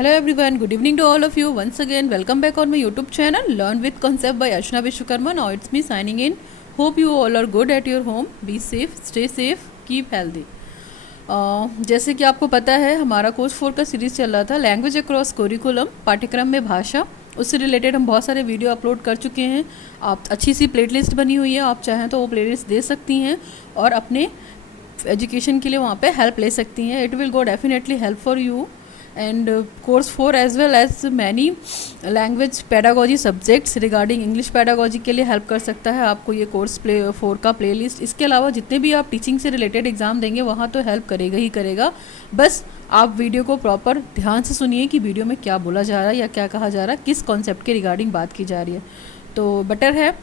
Hello everyone, good evening to all of you. Once again, welcome back on my YouTube channel Learn with Concept by Archana Vishwakarma. Now it's me signing in. Hope you all are good at your home. Be safe, stay safe, keep healthy. जैसे कि आपको पता है हमारा course 4 का series चल रहा था लैंग्वेज अक्रॉस करिकुलम, पाठ्यक्रम में भाषा। उससे रिलेटेड हम बहुत सारे वीडियो अपलोड कर चुके हैं। आप अच्छी सी प्लेलिस्ट बनी हुई है, आप चाहें तो वो प्लेलिस्ट दे सकती हैं और अपने एजुकेशन के लिए वहाँ पे हेल्प ले सकती हैं. It will go definitely help for you. And course 4 as well as many language pedagogy subjects regarding English pedagogy के लिए हेल्प कर सकता है आपको ये कोर्स 4 का प्लेलिस्ट. इसके अलावा जितने भी आप टीचिंग से रिलेटेड एग्ज़ाम देंगे वहाँ तो हेल्प करेगा ही करेगा. बस आप वीडियो को प्रॉपर ध्यान से सुनिए कि वीडियो में क्या बोला जा रहा है या क्या कहा जा रहा है, किस कॉन्सेप्ट के रिगार्डिंग बात की जा रही है. तो बेटर है.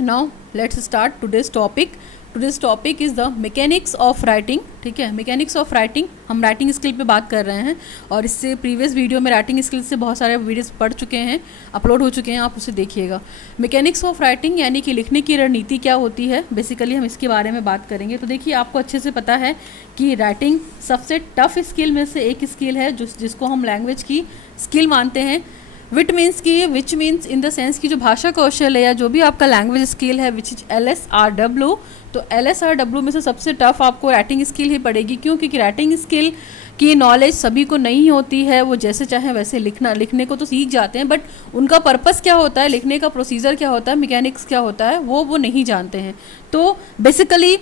Now let's start today's topic. Today's topic is the mechanics of writing. ठीक है, मैकेनिक्स ऑफ राइटिंग. हम राइटिंग स्किल पे बात कर रहे हैं और इससे प्रीवियस वीडियो में राइटिंग स्किल से बहुत सारे वीडियोस पढ़ चुके हैं, अपलोड हो चुके हैं, आप उसे देखिएगा. मैकेनिक्स ऑफ राइटिंग यानी कि लिखने की रणनीति क्या होती है, बेसिकली हम इसके बारे में बात करेंगे. तो देखिए, आपको अच्छे से पता है कि राइटिंग सबसे टफ स्किल में से एक स्किल है जिसको हम लैंग्वेज की स्किल मानते हैं. Which means in the sense की जो भाषा कौशल है या जो भी आपका लैंग्वेज स्किल है विच इज LSRW. तो LSRW में से सबसे टफ आपको राइटिंग स्किल ही पड़ेगी. क्यों? क्योंकि राइटिंग स्किल की नॉलेज सभी को नहीं होती है. वो जैसे चाहे वैसे लिखने को तो सीख जाते हैं, बट उनका पर्पस क्या होता है, लिखने का प्रोसीजर क्या होता है, मैकेनिक्स क्या होता है, वो नहीं जानते हैं. तो बेसिकली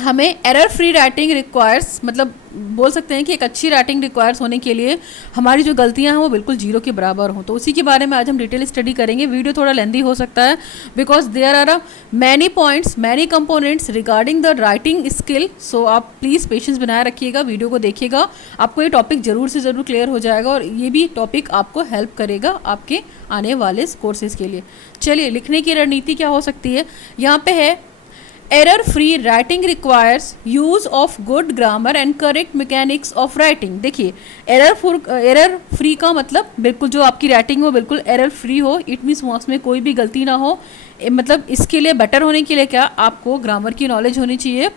हमें एरर फ्री राइटिंग रिक्वायर्स, मतलब बोल सकते हैं कि एक अच्छी राइटिंग रिक्वायर्स होने के लिए हमारी जो गलतियां हैं वो बिल्कुल जीरो के बराबर हों. तो उसी के बारे में आज हम डिटेल स्टडी करेंगे. वीडियो थोड़ा लेंदी हो सकता है because there are many points, many components regarding the writing skill. So आप प्लीज़ पेशेंस बनाए रखिएगा, वीडियो को देखिएगा, आपको ये टॉपिक ज़रूर से ज़रूर क्लियर हो जाएगा और ये भी टॉपिक आपको हेल्प करेगा आपके आने वाले कोर्सेज़ के लिए. चलिए, लिखने की रणनीति क्या हो सकती है. यहाँ पे है error free writing requires use of good grammar and correct mechanics of writing. देखिए, एरर फ्री का मतलब बिल्कुल जो आपकी राइटिंग हो बिल्कुल एरर फ्री हो. इट मीन्स उसमें कोई भी गलती ना हो. मतलब इसके लिए बेटर होने के लिए क्या, आपको ग्रामर की नॉलेज होनी चाहिए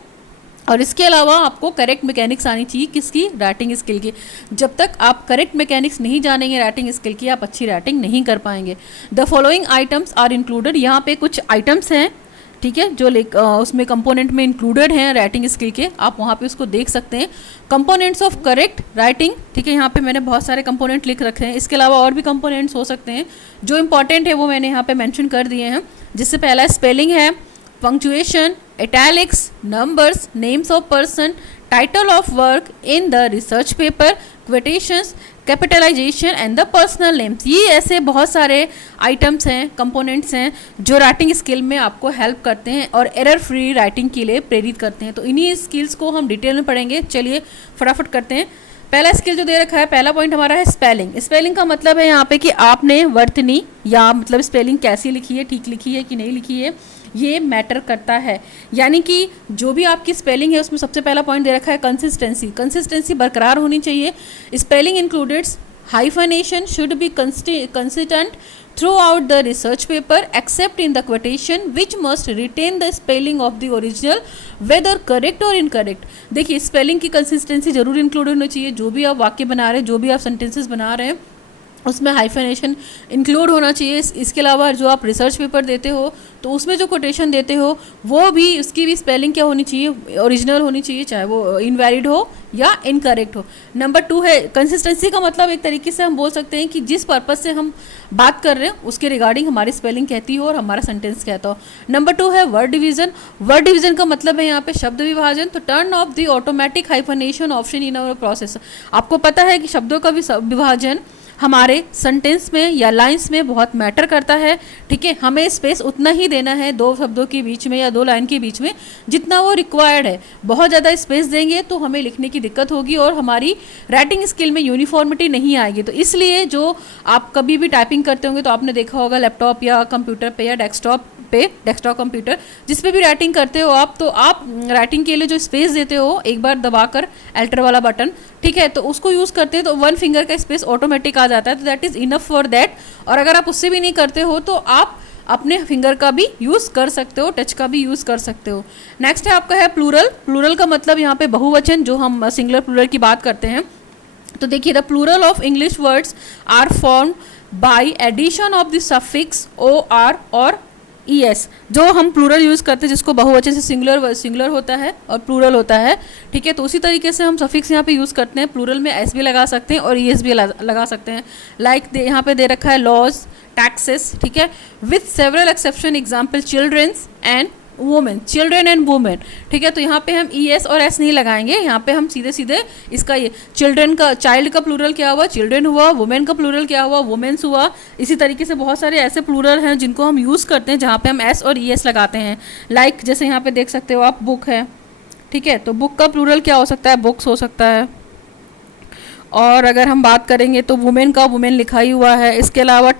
और इसके अलावा आपको करेक्ट मैकेनिक्स आनी चाहिए. किसकी? राइटिंग स्किल की. जब तक आप करेक्ट मैकेनिक्स नहीं जानेंगे राइटिंग स्किल की, आप अच्छी राइटिंग नहीं कर पाएंगे. The following items are included. यहाँ पे कुछ आइटम्स हैं, ठीक है, जो उसमें कंपोनेंट में इंक्लूडेड हैं राइटिंग स्किल के. आप वहाँ पे उसको देख सकते हैं. Components of correct writing. ठीक है, यहाँ पे मैंने बहुत सारे कंपोनेंट लिख रखे हैं. इसके अलावा और भी कंपोनेंट्स हो सकते हैं. जो इंपॉर्टेंट है वो मैंने यहाँ पे मेंशन कर दिए हैं, जिससे पहला स्पेलिंग है, punctuation, italics, numbers, names of person, title of work in the research paper, quotations, capitalization and the personal names. ये ऐसे बहुत सारे आइटम्स हैं, कंपोनेंट्स हैं जो राइटिंग स्किल में आपको हेल्प करते हैं और एरर फ्री राइटिंग के लिए प्रेरित करते हैं. तो इन्हीं स्किल्स को हम डिटेल में पढ़ेंगे. चलिए फटाफट करते हैं. पहला स्किल जो दे रखा है, पहला पॉइंट हमारा है स्पेलिंग. स्पेलिंग का मतलब है यहाँ पे कि आपने वर्तनी या मतलब स्पेलिंग कैसी लिखी है, ठीक लिखी है कि नहीं लिखी है, ये मैटर करता है. यानी कि जो भी आपकी स्पेलिंग है उसमें सबसे पहला पॉइंट दे रखा है कंसिस्टेंसी. कंसिस्टेंसी बरकरार होनी चाहिए. Spelling includes hyphenation should be consistent throughout the research paper except in the quotation which must retain the spelling of the original whether correct or incorrect. देखिए, स्पेलिंग की कंसिस्टेंसी जरूर include होनी चाहिए. जो भी आप वाक्य बना रहे हैं, जो भी आप सेंटेंसेस बना रहे हैं, उसमें हाइफनेशन इंक्लूड होना चाहिए. इसके अलावा जो आप रिसर्च पेपर देते हो तो उसमें जो कोटेशन देते हो वो भी, उसकी भी स्पेलिंग क्या होनी चाहिए, ओरिजिनल होनी चाहिए, चाहे वो इनवैलिड हो या इनकरेक्ट हो. नंबर 2 है कंसिस्टेंसी का मतलब एक तरीके से हम बोल सकते हैं कि जिस पर्पस से हम बात कर रहे हैं उसके रिगार्डिंग हमारी स्पेलिंग कहती हो और हमारा सेंटेंस कहता हो. नंबर 2 है वर्ड डिवीजन. वर्ड डिवीजन का मतलब है यहाँ पे शब्द विभाजन. तो turn off the automatic hyphenation option in our process. आपको पता है कि शब्दों का विभाजन हमारे सेंटेंस में या लाइंस में बहुत मैटर करता है. ठीक है, हमें स्पेस उतना ही देना है 2 शब्दों के बीच में या 2 लाइन के बीच में जितना वो रिक्वायर्ड है. बहुत ज़्यादा स्पेस देंगे तो हमें लिखने की दिक्कत होगी और हमारी राइटिंग स्किल में यूनिफॉर्मिटी नहीं आएगी. तो इसलिए जो आप कभी भी टाइपिंग करते होंगे तो आपने देखा होगा लैपटॉप या कंप्यूटर पे या डेस्कटॉप कंप्यूटर जिस पे भी राइटिंग करते हो आप, तो आप राइटिंग के लिए जो स्पेस देते हो एक बार दबाकर एल्टर वाला बटन, ठीक है, तो उसको यूज़ करते हैं तो 1 फिंगर का स्पेस ऑटोमेटिक आ जाता है. तो that is enough for that. और अगर आप उससे भी नहीं करते हो तो आप अपने फिंगर का भी यूज़ कर सकते हो, टच का भी यूज़ कर सकते हो. नेक्स्ट है आपका है प्लूरल. प्लूरल का मतलब यहाँ पे बहुवचन, जो हम सिंगुलर प्लूरल की बात करते हैं. तो देखिए the plural of English words are form by addition of the suffix O R और ई एस। जो हम प्लूरल यूज़ करते हैं जिसको बहुवचन से सिंगुलर होता है और प्लूरल होता है, ठीक है। तो उसी तरीके से हम सफिक्स यहाँ पे यूज़ करते हैं, प्लूरल में एस भी लगा सकते हैं और ई एस भी लगा सकते हैं। लाइक यहाँ पे दे रखा है लॉज, टैक्सेस, ठीक है, with several exception, example childrens and women, children and women, ठीक है। तो यहाँ पे हम ई एस और एस नहीं लगाएंगे, यहाँ पे हम सीधे सीधे इसका ये चिल्ड्रेन का, चाइल्ड का प्लूरल क्या हुआ, चिल्ड्रेन हुआ, वुमेन का प्लूरल क्या हुआ, वुमेन्स हुआ। इसी तरीके से बहुत सारे ऐसे प्लूरल हैं जिनको हम यूज़ करते हैं जहाँ पे हम एस और ई एस लगाते हैं। लाइक जैसे यहाँ पे देख सकते हो आप बुक है, ठीक है, तो बुक का प्लूरल क्या हो सकता है, बुक्स हो सकता है। और अगर हम बात करेंगे तो वुमेन का वुमेन लिखा ही हुआ है। इसके अलावा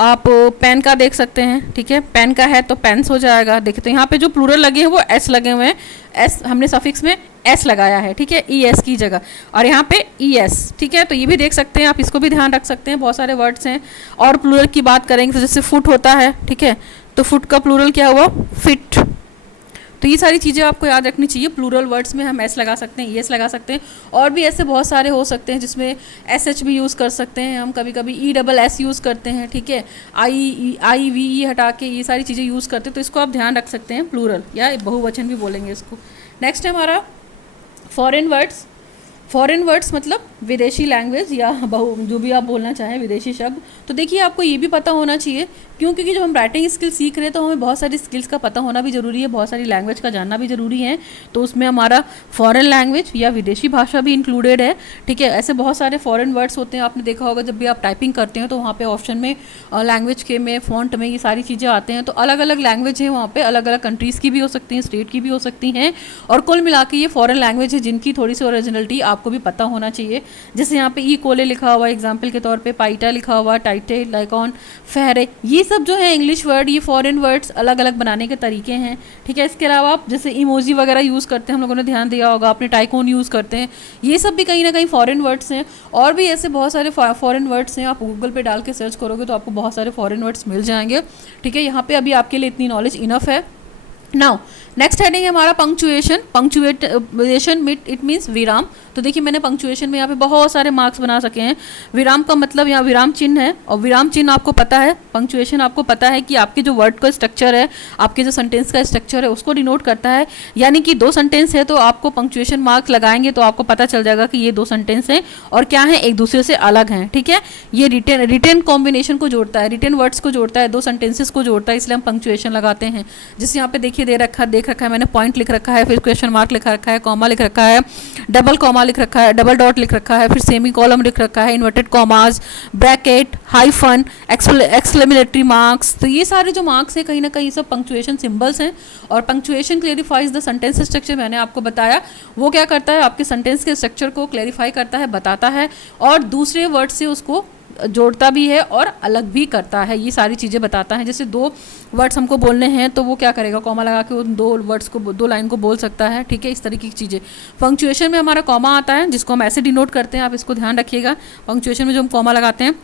आप पेन का देख सकते हैं, ठीक है, पेन का है तो पेन्स हो जाएगा। देखिए तो यहाँ पे जो प्लूरल लगे हैं वो एस लगे हुए हैं, एस हमने सफिक्स में एस लगाया है, ठीक है, ई एस की जगह, और यहाँ पे ई एस, ठीक है। तो ये भी देख सकते हैं आप, इसको भी ध्यान रख सकते हैं, बहुत सारे वर्ड्स हैं। और प्लूरल की बात करेंगे तो जैसे फुट होता है, ठीक है, तो फुट का प्लूरल क्या हुआ, फिट। तो ये सारी चीज़ें आपको याद रखनी चाहिए। प्लूरल वर्ड्स में हम एस लगा सकते हैं, ई एस लगा सकते हैं, और भी ऐसे बहुत सारे हो सकते हैं जिसमें एस एच भी यूज़ कर सकते हैं हम, कभी कभी ई डबल एस यूज़ करते हैं, ठीक है, आई वी ई हटा के ये सारी चीज़ें यूज़ करते हैं। तो इसको आप ध्यान रख सकते हैं, प्लूरल या बहुवचन भी बोलेंगे इसको। नेक्स्ट है हमारा फॉरेन वर्ड्स। फॉरेन वर्ड्स मतलब विदेशी लैंग्वेज या जो भी आप बोलना चाहें, विदेशी शब्द। तो देखिए आपको ये भी पता होना चाहिए, क्योंकि जब हम राइटिंग स्किल सीख रहे हैं तो हमें बहुत सारी स्किल्स का पता होना भी ज़रूरी है, बहुत सारी लैंग्वेज का जानना भी ज़रूरी है। तो उसमें हमारा फॉरेन लैंग्वेज या विदेशी भाषा भी इंक्लूडेड है, ठीक है। ऐसे बहुत सारे फॉरेन वर्ड्स होते हैं, आपने देखा होगा जब भी आप टाइपिंग करते हैं तो वहाँ पे ऑप्शन में लैंग्वेज के में फ़ॉन्ट में ये सारी चीज़ें आते हैं। तो अलग अलग लैंग्वेज है वहाँ पे, अलग अलग कंट्रीज़ की भी हो सकती हैं, स्टेट की भी हो सकती हैं, और कुल मिला के ये फॉरेन लैंग्वेज है जिनकी थोड़ी सी ओरिजिनलिटी आपको भी पता होना चाहिए। जैसे यहाँ पे ई कोले लिखा हुआ, एग्जाम्पल के तौर पे पाइटा लिखा हुआ, टाइटे, लाइकॉन, फहरे, ये सब जो है इंग्लिश वर्ड, ये फॉरेन वर्ड्स अलग अलग बनाने के तरीके हैं, ठीक है। इसके अलावा आप जैसे इमोजी वगैरह यूज़ करते हैं, हम लोगों ने ध्यान दिया होगा, आपने टाइकोन यूज़ करते हैं, ये सब भी कहीं ना कहीं फॉरेन वर्ड्स हैं। और भी ऐसे बहुत सारे फॉरेन वर्ड्स हैं, आप गूगल पे डाल के सर्च करोगे तो आपको बहुत सारे फॉरेन वर्ड्स मिल जाएंगे, ठीक है। यहाँ पे अभी आपके लिए इतनी नॉलेज इनफ है। नाउ नेक्स्ट हेडिंग है हमारा पंक्चुएशन। पंक्चुएशन इट मीन्स विराम। तो देखिए मैंने पंक्चुएशन में यहाँ पे बहुत सारे मार्क्स बना सके हैं। विराम का मतलब यहाँ विराम चिन्ह है, और विराम चिन्ह आपको पता है, पंक्चुएशन आपको पता है कि आपके जो वर्ड का स्ट्रक्चर है, आपके जो सेंटेंस का स्ट्रक्चर है उसको डिनोट करता है। यानी कि दो सेंटेंस है तो आपको पंक्चुएशन मार्क्स लगाएंगे तो आपको पता चल जाएगा कि ये दो सेंटेंस हैं और क्या है, एक दूसरे से अलग हैं, ठीक है। ये रिटेन कॉम्बिनेशन को जोड़ता है, रिटेन वर्ड्स को जोड़ता है, दो सेंटेंसेस को जोड़ता है, इसलिए हम पंक्चुएशन लगाते हैं। जिससे यहाँ पे देखिए देख रखा है मैंने, पॉइंट लिख रखा है, फिर क्वेश्चन मार्क लिख रखा है, कॉमा लिख रखा है, डबल कॉमा लिख रखा है, डबल डॉट लिख रखा है, फिर सेमी कॉलम लिख रखा है, inverted commas, bracket, hyphen, exclamatory marks. तो ये सारे जो मार्क्स हैं कहीं ना कहीं सब पंक्चुएशन सिंबल्स हैं। और पंक्चुएशन क्लेरिफाइज द सेंटेंस स्ट्रक्चर, मैंने आपको बताया वो क्या करता है, आपके सेंटेंस के स्ट्रक्चर को क्लेरिफाई करता है, बताता है, और दूसरे वर्ड से उसको जोड़ता भी है और अलग भी करता है। ये सारी चीज़ें बताता है। जैसे दो वर्ड्स हमको बोलने हैं तो वो क्या करेगा, कॉमा लगा के उन दो वर्ड्स को, दो लाइन को बोल सकता है, ठीक है। इस तरीके की चीज़ें पंक्चुएशन में हमारा कॉमा आता है, जिसको हम ऐसे डिनोट करते हैं, आप इसको ध्यान रखिएगा। पंक्चुएशन में जो हम कॉमा लगाते हैं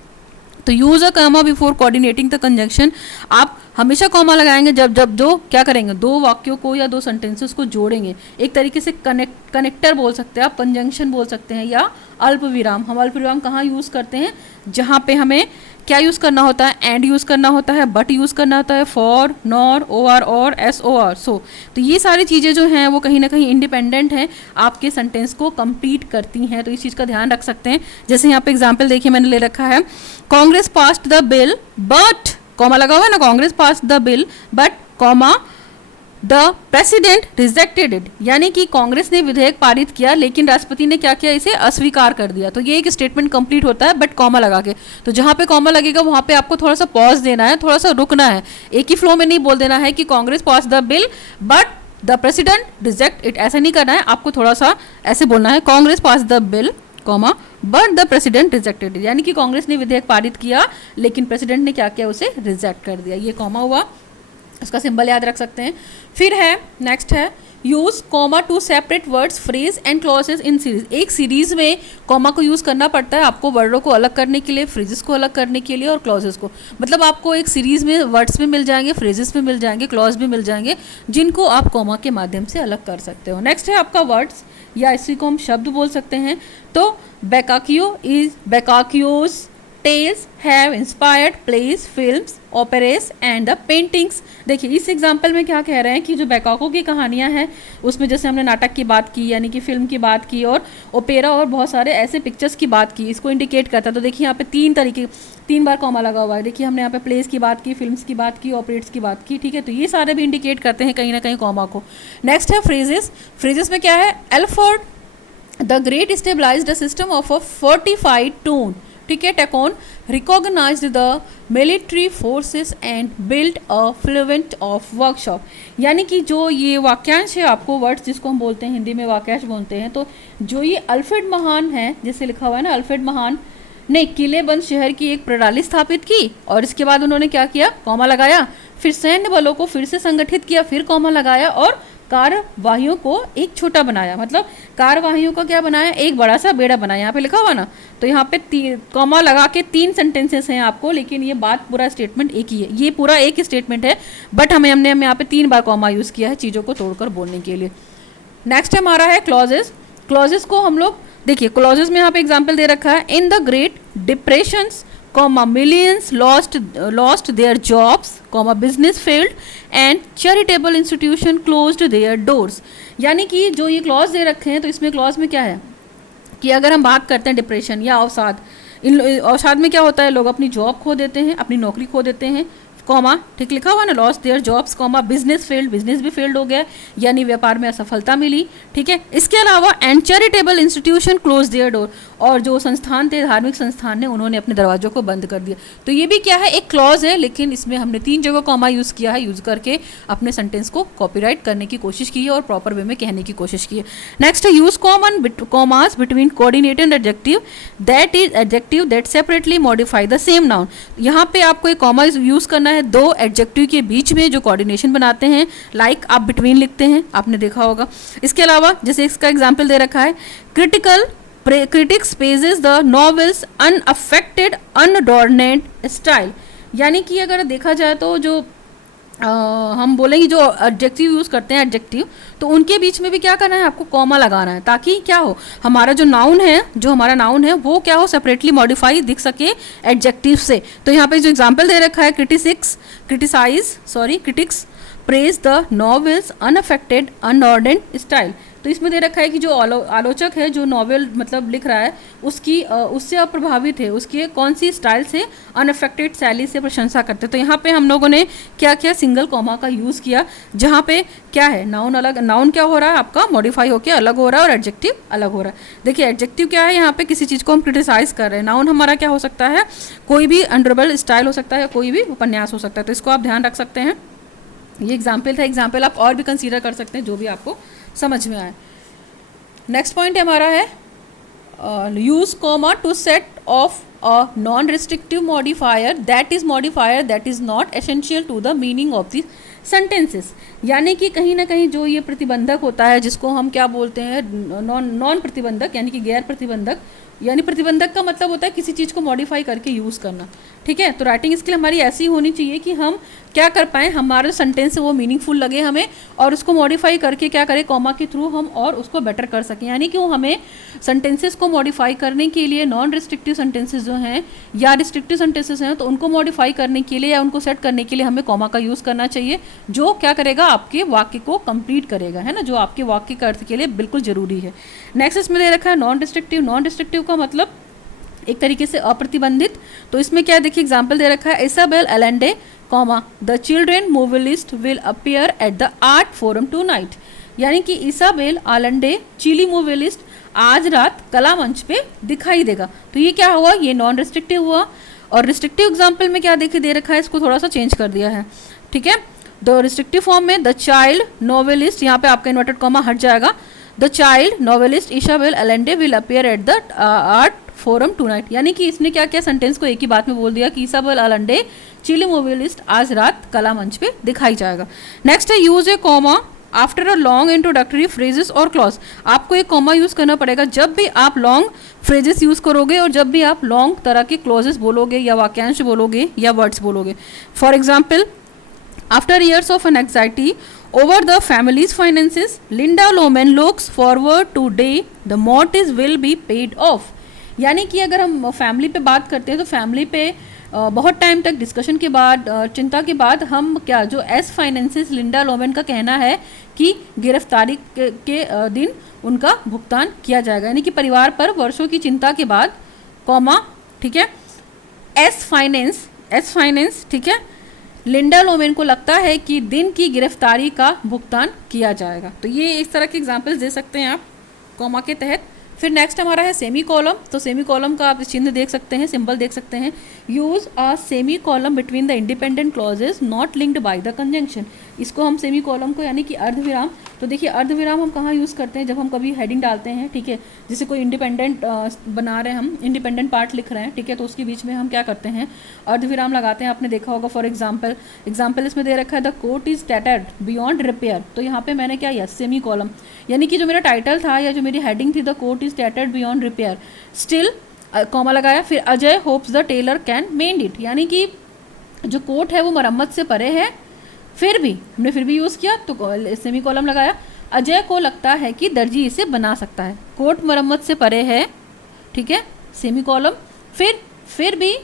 तो use a comma before coordinating the conjunction. आप हमेशा कॉमा लगाएंगे जब जो क्या करेंगे, दो वाक्यों को या दो सेंटेंसेस को जोड़ेंगे। एक तरीके से कनेक्टर बोल सकते हैं आप, कंजंक्शन बोल सकते हैं, या अल्प विराम। हम अल्प विराम कहाँ यूज़ करते हैं, जहाँ पे हमें क्या यूज़ करना होता है, एंड यूज़ करना होता है, बट यूज़ करना होता है, फॉर, नॉर, ओ आर, और, एस ओ आर, सो। तो ये सारी चीज़ें जो हैं वो कहीं ना कहीं इंडिपेंडेंट हैं, आपके सेंटेंस को कंप्लीट करती हैं। तो इस चीज़ का ध्यान रख सकते हैं। जैसे यहाँ पे एग्जाम्पल देखिए मैंने ले रखा है, Congress passed the bill but, comma लगा हुआ है ना, Congress passed the bill but, comma, the president rejected it. यानी कि कांग्रेस ने विधेयक पारित किया लेकिन राष्ट्रपति ने क्या किया, इसे अस्वीकार कर दिया। तो ये एक स्टेटमेंट कंप्लीट होता है बट कॉमा लगा के। तो जहाँ पे कॉमा लगेगा वहाँ पे आपको थोड़ा सा पॉज देना है, थोड़ा सा रुकना है, एक ही फ्लो में नहीं बोल देना है कि Congress pass the bill but the president reject it, ऐसा नहीं करना है। आपको थोड़ा सा ऐसे बोलना है, Congress pass the bill, comma, but the president rejected it. यानी कि कांग्रेस ने विधेयक पारित किया लेकिन प्रेसिडेंट ने क्या किया, उसे रिजेक्ट कर दिया। ये कॉमा हुआ, उसका सिंबल याद रख सकते हैं। फिर है नेक्स्ट है use comma two separate words, phrase and clauses in series. एक सीरीज में कॉमा को यूज़ करना पड़ता है आपको वर्डों को अलग करने के लिए, फ्रेजेस को अलग करने के लिए और क्लॉजेस को। मतलब आपको एक सीरीज में वर्ड्स भी मिल जाएंगे, फ्रेजेस भी मिल जाएंगे, क्लॉज भी मिल जाएंगे, जिनको आप कॉमा के माध्यम से अलग कर सकते हो। नेक्स्ट है आपका वर्ड्स या इसी को हम शब्द बोल सकते हैं। तो Boccaccio's tales have inspired plays, films, operas and the paintings। देखिए इस एग्जाम्पल में क्या कह रहे हैं कि जो बेकाको की कहानियाँ हैं उसमें जैसे हमने नाटक की बात की, यानी कि फिल्म की बात की, और ओपेरा और बहुत सारे ऐसे पिक्चर्स की बात की, इसको इंडिकेट करता है। तो देखिए यहाँ पे 3 बार कॉमा लगा हुआ है। देखिए हमने यहाँ पे प्लेस की बात की, फिल्म्स की बात की, ऑपरेट्स की बात की, ठीक है। तो ये सारे भी इंडिकेट करते हैं कहीं ना कहीं कॉमा को। नेक्स्ट है फ्रेजेस। फ्रेजेस में क्या है, Alfred the great stabilized the system of a fortified town, ठीक है, टेकोन recognized the military forces and built a fluent of workshop। यानी कि जो ये वाक्यांश है, आपको वर्ड्स जिसको हम बोलते हैं हिंदी में वाक्यांश बोलते हैं, तो जो ये अल्फ्रेड महान है, जैसे लिखा हुआ है ना, अल्फ्रेड महान ने किलेबंद शहर की एक प्रणाली स्थापित की, और इसके बाद उन्होंने क्या किया, कॉमा लगाया, फिर सैन्य बलों को फिर से संगठित किया, फिर कॉमा लगाया, और कार्यवाहियों को एक छोटा बनाया। मतलब कार्यवाहियों का क्या बनाया, एक बड़ा सा बेड़ा बनाया। यहाँ पे लिखा हुआ ना, तो यहाँ पे कॉमा लगा के 3 सेंटेंसेस हैं आपको, लेकिन ये बात पूरा स्टेटमेंट एक ही है, ये पूरा एक स्टेटमेंट है, बट हमने यहाँ पे 3 बार कॉमा यूज़ किया है चीज़ों को तोड़कर बोलने के लिए। नेक्स्ट हमारा है क्लॉजेस। क्लॉजेस को हम लोग देखिए, क्लॉजेस में यहाँ पे एग्जाम्पल दे रखा है, in the great depressions, millions lost their jobs, business failed and charitable institution closed their doors। यानी कि जो ये क्लॉज दे रखे हैं, तो इसमें क्लॉज में क्या है कि अगर हम बात करते हैं डिप्रेशन या अवसाद, इन अवसाद में क्या होता है, लोग अपनी जॉब खो देते हैं, अपनी नौकरी खो देते हैं, कॉमा, ठीक लिखा हुआ ना, lost their jobs, comma business failed, business भी फेल्ड हो गया, यानी व्यापार में असफलता मिली, ठीक है। इसके अलावा and charitable institution close their door, और जो संस्थान थे, धार्मिक संस्थान ने, उन्होंने अपने दरवाजों को बंद कर दिया। तो ये भी क्या है, एक क्लॉज है, लेकिन इसमें हमने 3 जगह कॉमा यूज़ किया है, यूज़ करके अपने सेंटेंस को कॉपीराइट करने की कोशिश की है और प्रॉपर वे में कहने की कोशिश की है। नेक्स्ट है use commas between coordinator and adjective, that is adjective that separately modify the same noun. यहाँ पे आपको एक कॉमा यूज़ करना है 2 एडजेक्टिव के बीच में जो कोऑर्डिनेशन बनाते हैं, लाइक आप बिटवीन लिखते हैं, आपने देखा होगा। इसके अलावा जैसे इसका एग्जाम्पल दे रखा है, critics praises the novel's unaffected unadorned style। यानी कि अगर देखा जाए तो जो हम बोलेंगे जो एडजेक्टिव यूज़ करते हैं एडजेक्टिव, तो उनके बीच में भी क्या करना है, आपको कॉमा लगाना है, ताकि क्या हो, हमारा जो नाउन है वो क्या हो, सेपरेटली मॉडिफाई दिख सके एडजेक्टिव से। तो यहाँ पे जो एग्जांपल दे रखा है, critics praise the novel's unaffected unadorned style। तो इसमें दे रखा है कि जो आलोचक है, जो नॉवेल मतलब लिख रहा है, उसकी उससे अप्रभावित है, उसके कौन सी स्टाइल से, अनअफेक्टेड शैली से प्रशंसा करते हैं। तो यहाँ पे हम लोगों ने क्या किया, सिंगल कॉमा का यूज़ किया, जहाँ पे क्या है, नाउन क्या हो रहा है आपका, मॉडिफाई होकर अलग हो रहा है, और एडजेक्टिव अलग हो रहा है। देखिए एडजेक्टिव क्या है, यहाँ पे किसी चीज़ को हम क्रिटिसाइज कर रहे हैं। नाउन हमारा क्या हो सकता है, कोई भी अनरेबल स्टाइल हो सकता है, कोई भी उपन्यास हो सकता है। तो इसको आप ध्यान रख सकते हैं। ये एग्जाम्पल था, एग्जाम्पल आप और भी कंसीडर कर सकते हैं जो भी आपको समझ में आए। नेक्स्ट पॉइंट हमारा है use comma to set off a non restrictive modifier that is not essential to the meaning of the sentences. यानी कि कहीं ना कहीं जो ये प्रतिबंधक होता है, जिसको हम क्या बोलते हैं, नॉन प्रतिबंधक, यानी कि गैर प्रतिबंधक, यानी प्रतिबंधक का मतलब होता है किसी चीज़ को मॉडिफाई करके यूज़ करना, ठीक है। तो राइटिंग स्किल हमारी ऐसी होनी चाहिए कि हम क्या कर पाएँ, हमारा सेंटेंस है वो मीनिंगफुल लगे हमें, और उसको मॉडिफाई करके क्या करें, कॉमा के थ्रू हम और उसको बेटर कर सकें। यानी कि वो हमें सेंटेंसेस को मॉडिफाई करने के लिए, नॉन रिस्ट्रिक्टिव सेंटेंसेस जो हैं या रिस्ट्रिक्टिव सेंटेंसेस हैं, तो उनको मॉडिफाई करने के लिए या उनको सेट करने के लिए हमें कॉमा का यूज़ करना चाहिए, जो क्या करेगा, आपके वाक्य को कंप्लीट करेगा, है ना, जो आपके वाक्य के अर्थ के लिए बिल्कुल ज़रूरी है। नेक्स्ट इसमें दे रखा है नॉन डिस्ट्रक्टिव का मतलब एक तरीके से अप्रतिबंधित। तो इसमें क्या देखिए एग्जाम्पल दे रखा है, Isabel Allende comma the children novelist will appear at the art forum tonight. यानी कि इसाबेल आलंडे चिली मूवलिस्ट आज रात कला मंच पे दिखाई देगा। तो ये क्या हुआ, ये नॉन रिस्ट्रिक्टिव हुआ। और रिस्ट्रिक्टिव एग्जाम्पल में क्या देखिए दे रखा है, इसको थोड़ा सा चेंज कर दिया है, ठीक है। द रिस्ट्रिक्टिव फॉर्म में द चाइल्ड नॉवेलिस्ट, यहाँ पे आपका इन्वर्टेड कॉमा हट जाएगा, the child novelist Isabel Allende will appear at the art forum tonight. यानी कि इसने क्या किया, सेंटेंस को एक ही बात में बोल दिया कि इसाबेल अलेंडे चिली मूवलिस्ट आज रात कला मंच पे दिखाई जाएगा। नेक्स्ट है use A comma after a long introductory phrases और क्लॉज। आपको एक कॉमा यूज़ करना पड़ेगा जब भी आप लॉन्ग फ्रेजेस यूज़ करोगे और जब भी आप लॉन्ग तरह के क्लॉजेस बोलोगे या वाक्यांश बोलोगे या वर्ड्स बोलोगे। For example, after years of an anxiety over the families finances Linda Loman looks forward to day the mortgage will be paid off. यानी कि अगर हम फैमिली पे बात करते हैं तो फैमिली पे बहुत टाइम तक डिस्कशन के बाद चिंता के बाद हम क्या जो एस फाइनेंसेस लिंडा लोमेन का कहना है कि गिरफ्तारी के दिन उनका भुगतान किया जाएगा। यानी कि परिवार पर वर्षों की चिंता के बाद कॉमा, ठीक है, एस फाइनेंस, ठीक है, लिंडा लोमेन को लगता है कि दिन की गिरफ्तारी का भुगतान किया जाएगा। तो ये इस तरह के एग्जाम्पल्स दे सकते हैं आप कॉमा के तहत। फिर नेक्स्ट हमारा है सेमी कॉलम। तो सेमी कॉलम का आप चिन्ह देख सकते हैं, सिंबल देख सकते हैं। Use a semi column between the independent clauses not linked by the conjunction. इसको हम सेमी कॉलम को यानी कि अर्धविराम, तो देखिए अर्धविराम हम कहाँ यूज़ करते हैं, जब हम कभी हेडिंग डालते हैं, ठीक है, जैसे कोई इंडिपेंडेंट बना रहे हैं, हम इंडिपेंडेंट पार्ट लिख रहे हैं, ठीक है, तो उसके बीच में हम क्या करते हैं, अर्धविराम लगाते हैं। आपने देखा होगा। फॉर एग्जाम्पल इसमें दे रखा है the coat is tattered beyond repair. तो यहाँ पे मैंने क्या किया, सेमी कॉलम, यानी कि जो मेरा टाइटल था या जो मेरी हेडिंग थी the coat is tattered beyond repair, still comma लगाया। फिर Ajay hopes the tailor can mend it, यानी कि जो कोट है वो मरम्मत से परे है, फिर भी हमने फिर भी यूज़ किया तो सेमी कॉलम लगाया। अजय को लगता है कि दर्जी इसे बना सकता है। कोट मरम्मत से परे है, ठीक है, सेमी कॉलम। फिर भी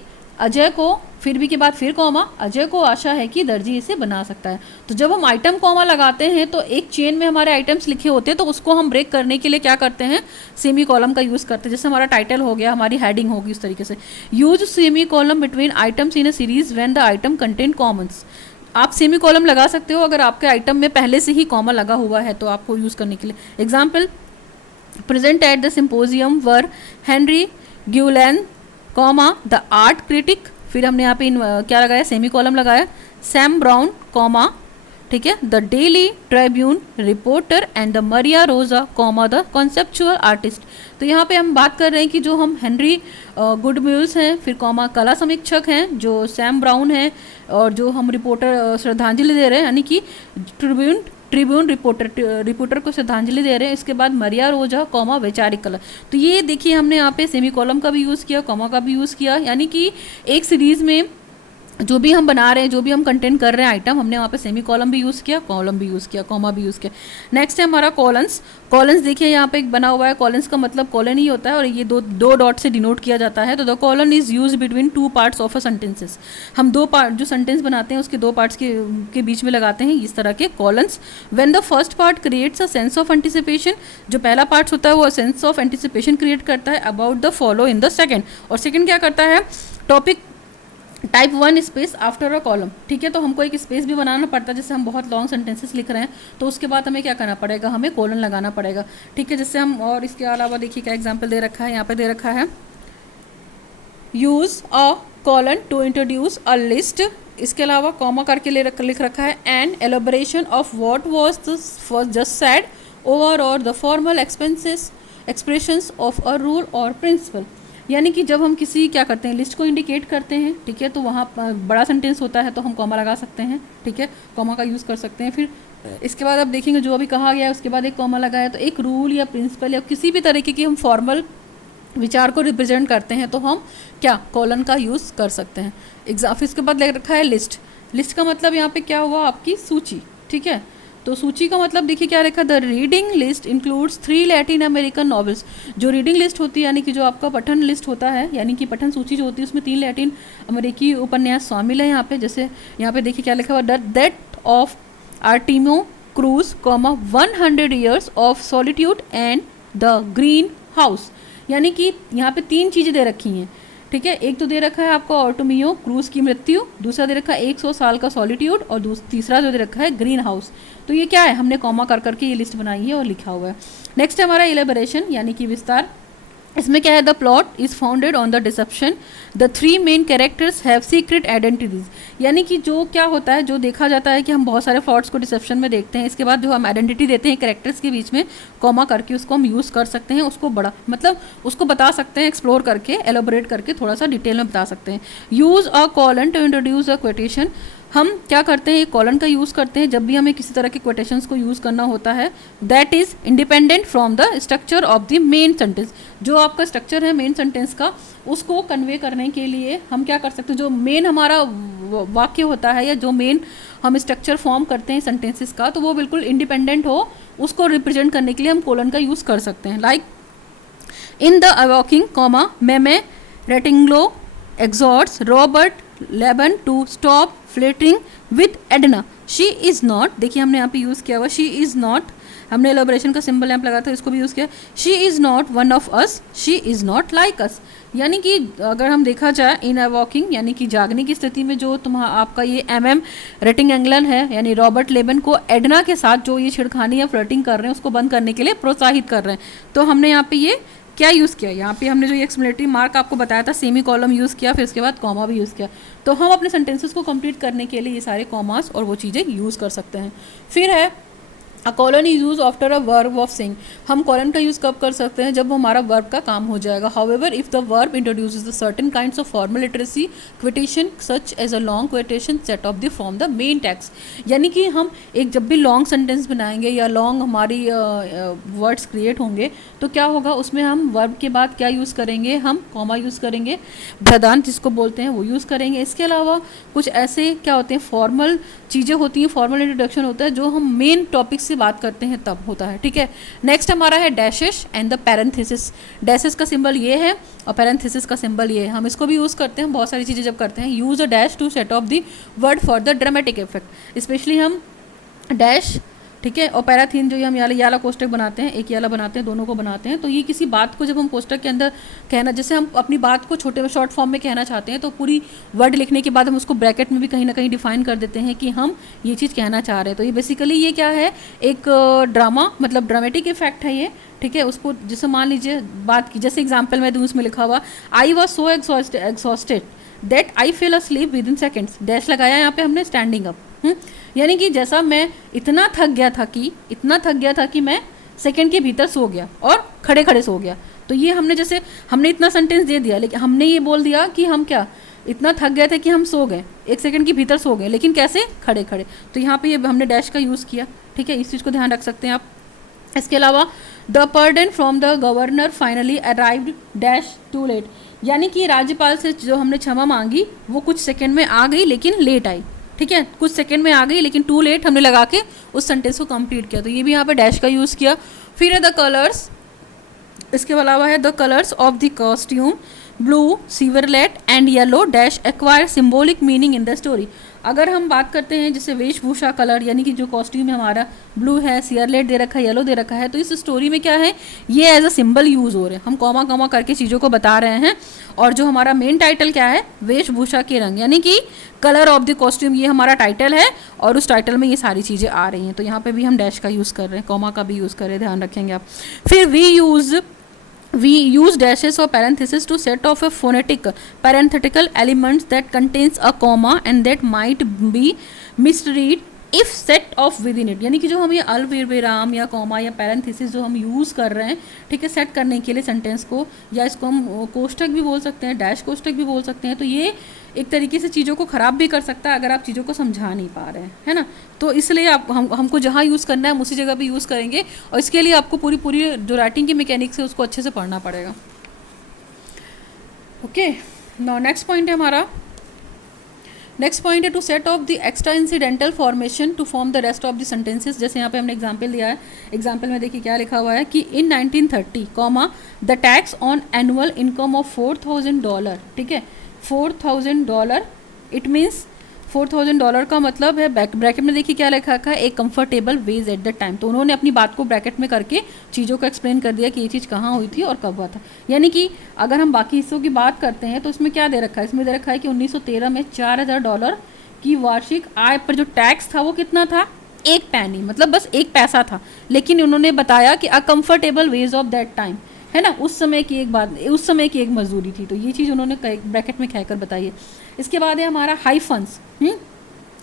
अजय को, फिर भी के बाद फिर कॉमा, अजय को आशा है कि दर्जी इसे बना सकता है। तो जब हम आइटम कॉमा लगाते हैं तो एक चेन में हमारे आइटम्स लिखे होते हैं, तो उसको हम ब्रेक करने के लिए क्या करते हैं, सेमी कॉलम का यूज़ करते हैं। जैसे हमारा टाइटल हो गया, हमारी हेडिंग होगी, उस तरीके से। Use semi column between items in a series when the atom contain Commons. आप सेमी कॉलम लगा सकते हो अगर आपके आइटम में पहले से ही कॉमा लगा हुआ है तो आपको यूज़ करने के लिए। Example, present at the symposium were Henry Guillen comma the art critic. फिर हमने यहाँ पे क्या लगाया, सेमी कॉलम लगाया। सैम ब्राउन कॉमा, ठीक है, the Daily Tribune reporter and the Maria Rosa comma the conceptual artist. तो यहाँ पे हम बात कर रहे हैं कि जो हम हेनरी गुडम्यूल्स हैं, फिर कॉमा कला समीक्षक हैं जो सैम ब्राउन हैं, और जो हम रिपोर्टर श्रद्धांजलि दे रहे हैं, यानी कि ट्रिब्यून रिपोर्टर को श्रद्धांजलि दे रहे हैं। इसके बाद मरिया रोजा कॉमा वैचारिक कला। तो ये देखिए हमने यहाँ पे सेमी कॉलम का भी यूज़ किया, कॉमा का भी यूज़ किया, यानी कि एक सीरीज़ में जो भी हम बना रहे हैं, जो भी हम कंटेंट कर रहे हैं आइटम, हमने वहाँ पे सेमी कॉलम भी यूज़ किया, कॉलम भी यूज़ किया, कॉमा भी यूज़ किया। नेक्स्ट है हमारा कॉलन्स। कॉलन्स देखिए यहाँ पे एक बना हुआ है, कॉलन्स का मतलब कॉलन ही होता है और ये दो डॉट से डिनोट किया जाता है। तो the colon is use between two parts of a sentences. हम दो पार्ट जो सेंटेंस बनाते हैं उसके दो पार्ट्स के बीच में लगाते हैं इस तरह के colons. When the first part creates a sense of anticipation, जो पहला पार्ट होता है वो सेंस ऑफ एंटिसिपेशन क्रिएट करता है about the follow in the second, और सेकेंड क्या करता है, topic type 1 space after a column, ठीक है। तो हमको एक स्पेस भी बनाना पड़ता है, जैसे हम बहुत लॉन्ग सेंटेंसेस लिख रहे हैं तो उसके बाद हमें क्या करना पड़ेगा, हमें कॉलन लगाना पड़ेगा, ठीक है। जैसे हम, और इसके अलावा देखिए क्या एग्जांपल दे रखा है, यहाँ पे दे रखा है use a colon to introduce a list. इसके अलावा कॉमा करके लिख रखा है an elaboration of what was just said over or the formal expressions of a rule or principle. यानी कि जब हम किसी क्या करते हैं, लिस्ट को इंडिकेट करते हैं, ठीक है, तो वहाँ बड़ा सेंटेंस होता है तो हम कॉमा लगा सकते हैं, ठीक है, कॉमा का यूज़ कर सकते हैं। फिर इसके बाद आप देखेंगे जो अभी कहा गया है उसके बाद एक कॉमा लगाया, तो एक रूल या प्रिंसिपल या किसी भी तरीके की हम फॉर्मल विचार को रिप्रेजेंट करते हैं तो हम क्या कॉलन का यूज़ कर सकते हैं। एग्जाम्पल इसके बाद लिख रखा है लिस्ट। लिस्ट का मतलब यहाँ पे क्या हुआ, आपकी सूची, ठीक है। तो सूची का मतलब देखिए क्या लिखा, the reading list includes 3 Latin American novels. जो रीडिंग लिस्ट होती है यानी कि जो आपका पठन लिस्ट होता है, यानी कि पठन सूची जो होती है उसमें 3 लैटिन अमेरिकी उपन्यास शामिल है यहाँ पे। जैसे यहाँ पे देखिए क्या लिखा हुआ, the death of Artemio Cruz, 100 years of solitude and the green house. यानी कि यहाँ पे 3 चीज़ें दे रखी हैं, ठीक है। एक तो दे रखा है आपको ऑर्टोमियो क्रूज की मृत्यु, दूसरा दे रखा है 100 साल का सॉलिट्यूड, और तीसरा जो दे रखा है ग्रीन हाउस। तो ये क्या है, हमने कॉमा कर करके ये लिस्ट बनाई है और लिखा हुआ है। नेक्स्ट है हमारा इलेबोरेशन यानी कि विस्तार। इसमें क्या है, the plot is founded on the deception, the 3 main characters have secret identities. यानी कि जो क्या होता है, जो देखा जाता है कि हम बहुत सारे प्लॉट्स को डिसेप्शन में देखते हैं, इसके बाद जो हम आइडेंटिटी देते हैं कैरेक्टर्स के बीच में कॉमा करके उसको हम यूज़ कर सकते हैं, उसको बड़ा मतलब उसको बता सकते हैं, एक्सप्लोर करके एलोबरेट करके थोड़ा सा डिटेल में बता सकते हैं। Use a colon to introduce a quotation. हम क्या करते हैं, कॉलन का यूज़ करते हैं जब भी हमें किसी तरह के क्वेटेशंस को यूज़ करना होता है, that is independent from the structure of the main sentence. जो आपका स्ट्रक्चर है मेन सेंटेंस का, उसको कन्वे करने के लिए हम क्या कर सकते हैं, जो मेन हमारा वाक्य होता है या जो मेन हम स्ट्रक्चर फॉर्म करते हैं सेंटेंसेस का, तो वो बिल्कुल इंडिपेंडेंट हो, उसको रिप्रेजेंट करने के लिए हम कोलन का यूज़ कर सकते हैं। Like in the awakening comma Meme Ratinglo exhorts Robert Laban to stop flirting with Edna. She is not, देखिए हमने यहाँ पे यूज़ किया हुआ she is not, हमने एलोबरेशन का सिंबल यहाँ पे लगा था, इसको भी यूज़ किया। she is not one of us, she is not like us। यानी कि अगर हम देखा जाए इन अ वॉकिंग यानी कि जागने की स्थिति में जो आपका ये रेटिंग एंगलन है यानी रॉबर्ट लेबन को एडना के साथ जो ये छिड़खानी या फ्लर्टिंग कर रहे हैं उसको बंद करने के लिए प्रोत्साहित कर रहे हैं। तो हमने यहाँ पे ये क्या यूज़ किया, यहाँ पे हमने जो ये एक्सप्लेनेटरी मार्क आपको बताया था सेमी कॉलम यूज़ किया, फिर उसके बाद कॉमा भी यूज़ किया। तो हम अपने सेंटेंसेस को कंप्लीट करने के लिए ये सारे कॉमास और वो चीज़ें यूज़ कर सकते हैं। फिर है a colon is use after a verb of sing. हम कॉलन का यूज़ कब कर सकते हैं, जब हमारा वर्ब का काम हो जाएगा। However if the verb introduces the certain kinds of formal literacy quotation such as a long quotation set off the from the main text. यानी कि हम एक जब भी लॉन्ग सेंटेंस बनाएंगे या लॉन्ग हमारी वर्ड्स क्रिएट होंगे तो क्या होगा, उसमें हम वर्ब के बाद क्या यूज़ करेंगे, हम कॉमा यूज़ करेंगे, प्रधान जिसको बोलते हैं वो यूज़ करेंगे। इसके अलावा कुछ ऐसे क्या होते हैं फॉर्मल चीज़ें होती हैं, फॉर्मल इंट्रोडक्शन होता है जो हम मेन टॉपिक से बात करते हैं तब होता है। ठीक है, नेक्स्ट हमारा है dashes and the parenthesis. Dashes का सिंबल ये है और पैरेंथेसिस का सिंबल ये है। हम इसको भी यूज़ करते हैं बहुत सारी चीज़ें जब करते हैं। Use a dash to set off the word for the dramatic effect. Specially हम डैश, ठीक है, और पैराथीन जो हम याला कोष्टक बनाते हैं, एक याला बनाते हैं, दोनों को बनाते हैं। तो ये किसी बात को जब हम कोष्टक के अंदर कहना, जैसे हम अपनी बात को छोटे शॉर्ट फॉर्म में कहना चाहते हैं तो पूरी वर्ड लिखने के बाद हम उसको ब्रैकेट में भी कहीं ना कहीं डिफाइन कर देते हैं कि हम ये चीज़ कहना चाह रहे हैं। तो ये बेसिकली ये क्या है, एक ड्रामा मतलब ड्रामेटिक इफेक्ट है ये। ठीक है, उसको जैसे मान लीजिए बात की, जैसे एग्जाम्पल मैं दूँ, उसमें लिखा हुआ I was so exhausted that I fail asleep with in seconds. Dash लगाया यहाँ पे हमने, स्टैंडिंग अप। यानी कि जैसा मैं इतना थक गया था कि मैं सेकंड के भीतर सो गया और खड़े खड़े सो गया। तो ये हमने इतना सेंटेंस दे दिया, लेकिन हमने ये बोल दिया कि हम क्या इतना थक गए थे कि हम सो गए, एक सेकंड के भीतर सो गए, लेकिन कैसे, खड़े खड़े। तो यहाँ पे ये हमने डैश का यूज़ किया। ठीक है, इस चीज़ को ध्यान रख सकते हैं आप। इसके अलावा the pardon from the governor finally arrived dash too late. यानी कि राज्यपाल से जो हमने क्षमा मांगी वो कुछ सेकेंड में आ गई लेकिन लेट आई। ठीक है, कुछ सेकंड में आ गई लेकिन टू लेट हमने लगा के उस सेंटेंस को कंप्लीट किया। तो ये भी यहाँ पे डैश का यूज़ किया। फिर है द कलर्स, इसके अलावा है the colours of the costume blue, scarlet and yellow dash acquire symbolic meaning in the story. अगर हम बात करते हैं जैसे वेशभूषा कलर, यानी कि जो कॉस्ट्यूम है हमारा ब्लू है, सीवरलेट दे रखा है, येलो दे रखा है, तो इस स्टोरी में क्या है, ये एज अ सिंबल यूज़ हो रहे हैं। हम कॉमा कॉमा करके चीज़ों को बता रहे हैं। और जो हमारा मेन टाइटल क्या है, वेशभूषा के रंग, यानी कि कलर ऑफ द कॉस्ट्यूम, ये हमारा टाइटल है और उस टाइटल में ये सारी चीज़ें आ रही हैं। तो यहाँ पे भी हम डैश का यूज़ कर रहे हैं, कॉमा का भी यूज़ कर रहे हैं, ध्यान रखेंगे आप। फिर we use dashes or parentheses to set off a phonetic parenthetical elements that contains a comma and that might be misread if set off within it। यानी कि जो हम ये अल्पविराम या कॉमा या पैरेंथेसिस जो हम यूज़ कर रहे हैं, ठीक है, सेट करने के लिए सेंटेंस को, या इसको हम कोष्टक भी बोल सकते हैं, डैश कोष्टक भी बोल सकते हैं। तो ये एक तरीके से चीज़ों को ख़राब भी कर सकता है अगर आप चीज़ों को समझा नहीं पा रहे हैं, है ना। तो इसलिए आप हमको जहाँ यूज़ करना है हम उसी जगह भी यूज़ करेंगे और इसके लिए आपको पूरी जो राइटिंग की मैकेनिक्स है उसको अच्छे से पढ़ना पड़ेगा। ओके, नाउ नेक्स्ट पॉइंट है हमारा, नेक्स्ट पॉइंट है to set off the extra incidental formation to form the rest of the sentences. जैसे यहाँ पे हमने एग्जांपल दिया है, एग्जांपल में देखिए क्या लिखा हुआ है कि इन 1930 comma the tax on annual income of $4,000। ठीक है, $4,000, इट मीन्स $4,000 का मतलब है, ब्रैकेट में देखिए क्या लिखा है, एक comfortable wage at the time. तो उन्होंने अपनी बात को ब्रैकेट में करके चीज़ों को एक्सप्लेन कर दिया कि ये चीज़ कहाँ हुई थी और कब हुआ था। यानी कि अगर हम बाकी हिस्सों की बात करते हैं तो इसमें क्या दे रखा है, इसमें दे रखा है कि 1913 में $4,000 की वार्षिक आय पर जो टैक्स था वो कितना था, 1 पैनी, मतलब बस 1 पैसा था। लेकिन उन्होंने बताया कि a comfortable ways of that time, है ना, उस समय की एक मजदूरी थी। तो ये चीज़ उन्होंने ब्रैकेट में कहकर बताई है। इसके बाद है हमारा हाइफन्स।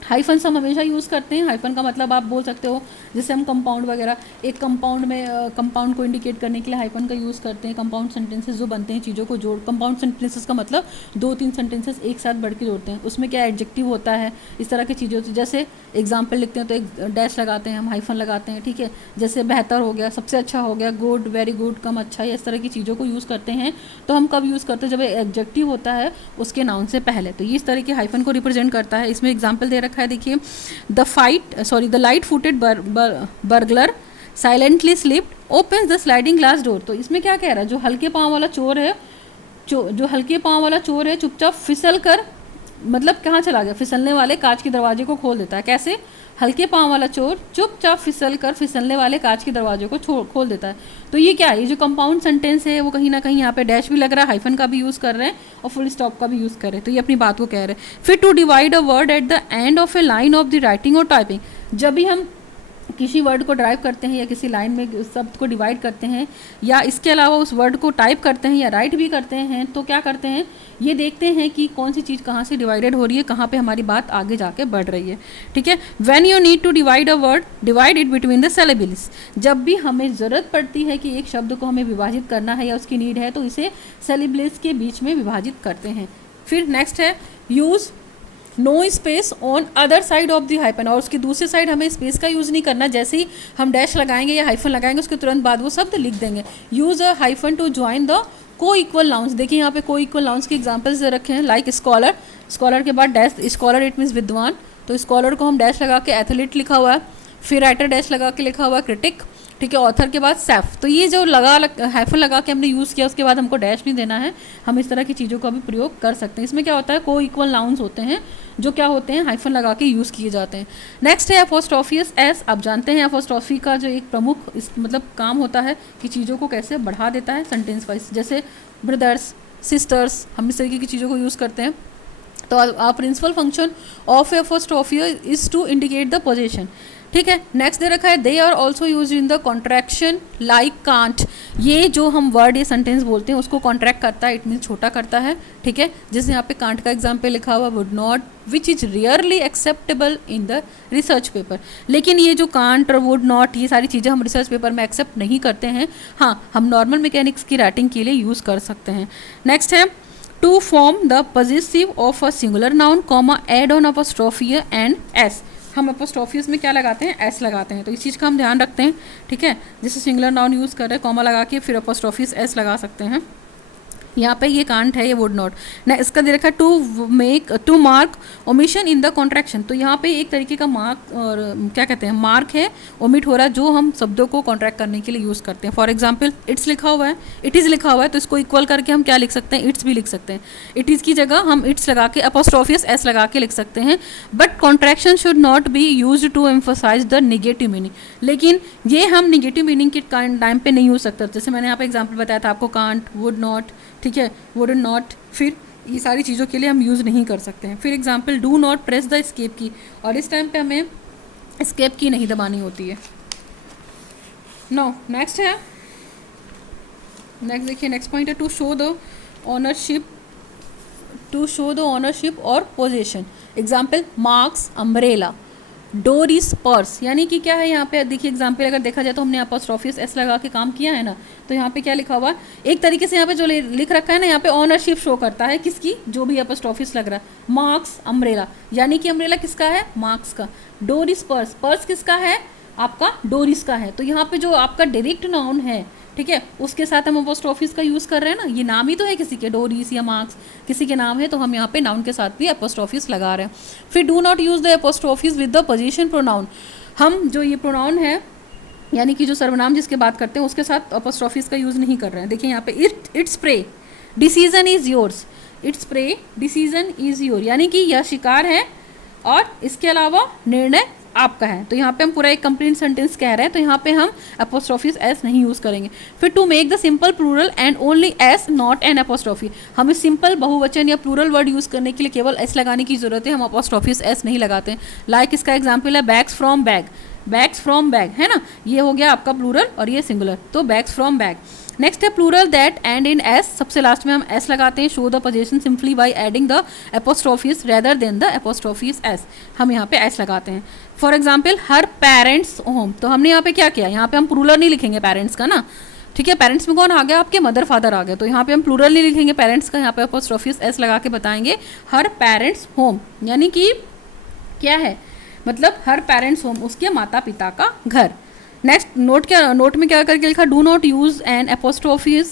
हाइफन हम हमेशा यूज़ करते हैं। हाइफन का मतलब आप बोल सकते हो जैसे हम कंपाउंड वगैरह, एक कंपाउंड में कंपाउंड को इंडिकेट करने के लिए हाइफन का यूज़ करते हैं। कंपाउंड सेंटेंसेस जो बनते हैं चीज़ों को जोड़, कंपाउंड सेंटेंसेस का मतलब 2-3 सेंटेंसेस एक साथ बढ़ के जोड़ते हैं, उसमें क्या एडजेक्टिव होता है, इस तरह की चीज़ें होती है। जैसे एग्जाम्पल लिखते हैं तो एक डैश लगाते हैं, हम हाइफन लगाते हैं, ठीक है। जैसे बेहतर हो गया, सबसे अच्छा हो गया, गुड, वेरी गुड, कम अच्छा, इस तरह की चीज़ों को यूज़ करते हैं। तो हम कब यूज़ करते हैं? जब एडजेक्टिव होता है उसके नाउन से पहले। तो ये इस तरह के हाइफन को रिप्रेजेंट करता है। इसमें एग्जाम्पल दे रखा है, देखिए, the light footed burglar silently slipped open the sliding glass door. तो इसमें क्या कह रहा है? जो हल्के पाँव वाला चोर है, जो हल्के पाँव वाला चोर है चुपचाप फिसल कर, मतलब कहाँ चला गया? फिसलने वाले कांच के दरवाजे को खोल देता है। कैसे? हल्के पाँव वाला चोर चुपचाप फिसल कर फिसलने वाले कांच के दरवाजे को खोल देता है। तो ये क्या है? ये जो कंपाउंड सेंटेंस है वो कहीं ना कहीं यहाँ पे डैश भी लग रहा है, हाइफन का भी यूज़ कर रहे हैं और फुल स्टॉप का भी यूज़ कर रहे हैं। तो ये अपनी बात को कह रहे हैं। फिर to divide a word at the end of a line of the writing और टाइपिंग। जब भी हम किसी वर्ड को ड्राइव करते हैं या किसी लाइन में उस शब्द को डिवाइड करते हैं या इसके अलावा उस वर्ड को टाइप करते हैं या राइट भी करते हैं, तो क्या करते हैं? ये देखते हैं कि कौन सी चीज़ कहाँ से डिवाइडेड हो रही है, कहाँ पे हमारी बात आगे जाके बढ़ रही है, ठीक है। When you need to divide a word divide it between the syllables. जब भी हमें ज़रूरत पड़ती है कि एक शब्द को हमें विभाजित करना है या उसकी नीड है, तो इसे सिलेबल्स के बीच में विभाजित करते हैं। फिर नेक्स्ट है use no space on other side of the hyphen. और उसकी दूसरी साइड हमें स्पेस का यूज़ नहीं करना। जैसे ही हम डैश लगाएंगे या हाइफन लगाएंगे उसके तुरंत बाद वो शब्द लिख देंगे। Use a hyphen to join the coequal nouns. देखिए यहाँ पे को इक्वल नाउन्स के एग्जाम्पल्स दे रखे हैं, लाइक स्कॉलर, स्कॉलर के बाद डैश, स्कॉलर इट मीन्स विद्वान, तो स्कॉलर को हम डैश लगा के एथलीट लिखा हुआ है। फिर राइटर डैश लगा के लिखा हुआ है क्रिटिक, ठीक है। ऑथर के बाद सेफ। तो ये जो हाइफन लगा के हमने यूज़ किया उसके बाद हमको डैश नहीं देना है। हम इस तरह की चीज़ों का भी प्रयोग कर सकते हैं। इसमें क्या होता है? को इक्वल नाउन्स होते हैं जो क्या होते हैं? हाइफन लगा के यूज़ किए जाते हैं। नेक्स्ट है अपोस्ट्रोफियस एस। आप जानते हैं अपोस्ट्रोफी का जो एक प्रमुख मतलब काम होता है कि चीज़ों को कैसे बढ़ा देता है सेंटेंस वाइज। जैसे ब्रदर्स, सिस्टर्स, हम इस तरीके की चीज़ों को यूज़ करते हैं। तो a principal function of apostrophe is to indicate the position, ठीक है। नेक्स्ट दे रखा है they are also use in the contraction like can't. ये जो हम वर्ड या सेंटेंस बोलते हैं उसको कॉन्ट्रैक्ट करता है, इट मीन्स छोटा करता है, ठीक है। जैसे यहाँ पे कांट का एग्जाम्पल लिखा हुआ would not, which is rarely acceptable in the research paper. लेकिन ये जो कांट और वुड नॉट, ये सारी चीज़ें हम रिसर्च पेपर में एक्सेप्ट नहीं करते हैं। हाँ, हम नॉर्मल मैकेनिक्स की राइटिंग के लिए यूज़ कर सकते हैं। नेक्स्ट है to form the positive of a singular noun comma add on apostrophe and S. हम अपोस्ट्रोफीज में क्या लगाते हैं? एस लगाते हैं। तो इस चीज़ का हम ध्यान रखते हैं, ठीक है। जैसे सिंगुलर नाउन यूज़ कर रहे हैं, कॉमा लगा के फिर अपोस्ट्रोफीज एस लगा सकते हैं। यहाँ पे ये कांट है, ये वुड नॉट ना। इसका दे रखा है to mark omission in the contraction. तो यहाँ पे एक तरीके का मार्क और क्या कहते हैं, मार्क है, ओमिट हो रहा है, जो हम शब्दों को कॉन्ट्रैक्ट करने के लिए यूज़ करते हैं। फॉर एग्जाम्पल इट्स लिखा हुआ है, इट इज़ लिखा हुआ है, तो इसको इक्वल करके हम क्या लिख सकते हैं? इट्स भी लिख सकते हैं। इट इज़ की जगह हम इट्स लगा के अपोस्ट्रोफियस एस लगा के लिख सकते हैं। But contraction should not be use to emphasize the negative meaning. लेकिन ये हम निगेटिव मीनिंग के टाइम पे नहीं यूज़ सकते। जैसे मैंने यहाँ पे एग्जाम्पल बताया था आपको, कांट, वुड नॉट, ठीक है, वुड नॉट, फिर ये सारी चीज़ों के लिए हम यूज़ नहीं कर सकते हैं। फिर example do not press the escape की, और इस टाइम पे हमें एस्केप की नहीं दबानी होती है। नो नेक्स्ट है, नेक्स्ट देखिए, नेक्स्ट पॉइंट है to show the ownership, to show the ownership or possession. Example Mark's, umbrella, door is purse. यानी कि क्या है यहाँ पे, देखिए एग्जाम्पल अगर देखा जाए तो हमने अपोस्ट्रोफियस एस लगा के काम किया है ना, तो यहाँ पे क्या लिखा हुआ है? एक तरीके से यहाँ पे जो लिख रखा है ना, यहाँ पे ऑनरशिप शो करता है किसकी? जो भी अपोस्ट्रोफियस लग रहा है। मार्क्स, अम्ब्रेला, यानी कि अम्ब्रेला किसका है? मार्क्स का। डोर इज पर्स, पर्स किसका है? आपका डोरिस का है। तो यहाँ पे जो आपका डायरेक्ट नाउन है, ठीक है, उसके साथ हम अपोस्ट्रोफिस का यूज़ कर रहे हैं ना, ये नाम ही तो है किसी के, डोरिस या मार्क्स किसी के नाम है, तो हम यहाँ पे नाउन के साथ भी अपोस्ट्रोफिस लगा रहे हैं। फिर do not use the apostrophes with the position pronoun. हम जो ये प्रोनाउन है, यानी कि जो सर्वनाम जिसके बात करते हैं उसके साथ अपोस्ट्रोफिस का यूज़ नहीं कर रहे हैं। देखिए यहाँ पे its prey, decision is yours. Its prey, decision is your, यानी कि यह शिकार है और इसके अलावा निर्णय आपका है। तो यहाँ पे हम पूरा एक कंप्लीट सेंटेंस कह रहे हैं, तो यहाँ पे हम अपोस्ट्रोफिस एस नहीं यूज़ करेंगे। फिर to make the simple plural and only S not an apostrophe. हमें सिंपल बहुवचन या प्लूरल वर्ड यूज़ करने के लिए केवल एस लगाने की ज़रूरत है, हम अपोस्ट्रोफिस एस नहीं लगाते हैं। लाइक इसका एग्जाम्पल है bags from bag, bags from bag है ना, ये हो गया आपका प्लूरल और ये सिंगुलर, तो बैग्स फ्रॉम बैग। नेक्स्ट है plural that end in S, सबसे लास्ट में हम एस लगाते हैं। Show the position simply by adding the apostrophes rather than the apostrophes S, हम यहाँ पे एस लगाते हैं। For example her parents home, तो हमने यहाँ पे क्या किया, यहाँ पे हम प्लूरल नहीं लिखेंगे पेरेंट्स का ना, ठीक है। पेरेंट्स में कौन आ गया, आपके मदर फादर आ गए, तो यहाँ पे हम प्लूरल नहीं लिखेंगे पेरेंट्स का, यहाँ पे एपोस्ट्रोफीज एस लगा के बताएंगे हर पेरेंट्स होम, यानी कि क्या है, मतलब हर पेरेंट्स होम उसके माता पिता का घर। नेक्स्ट नोट में क्या करके लिखा, do not use an apostrophes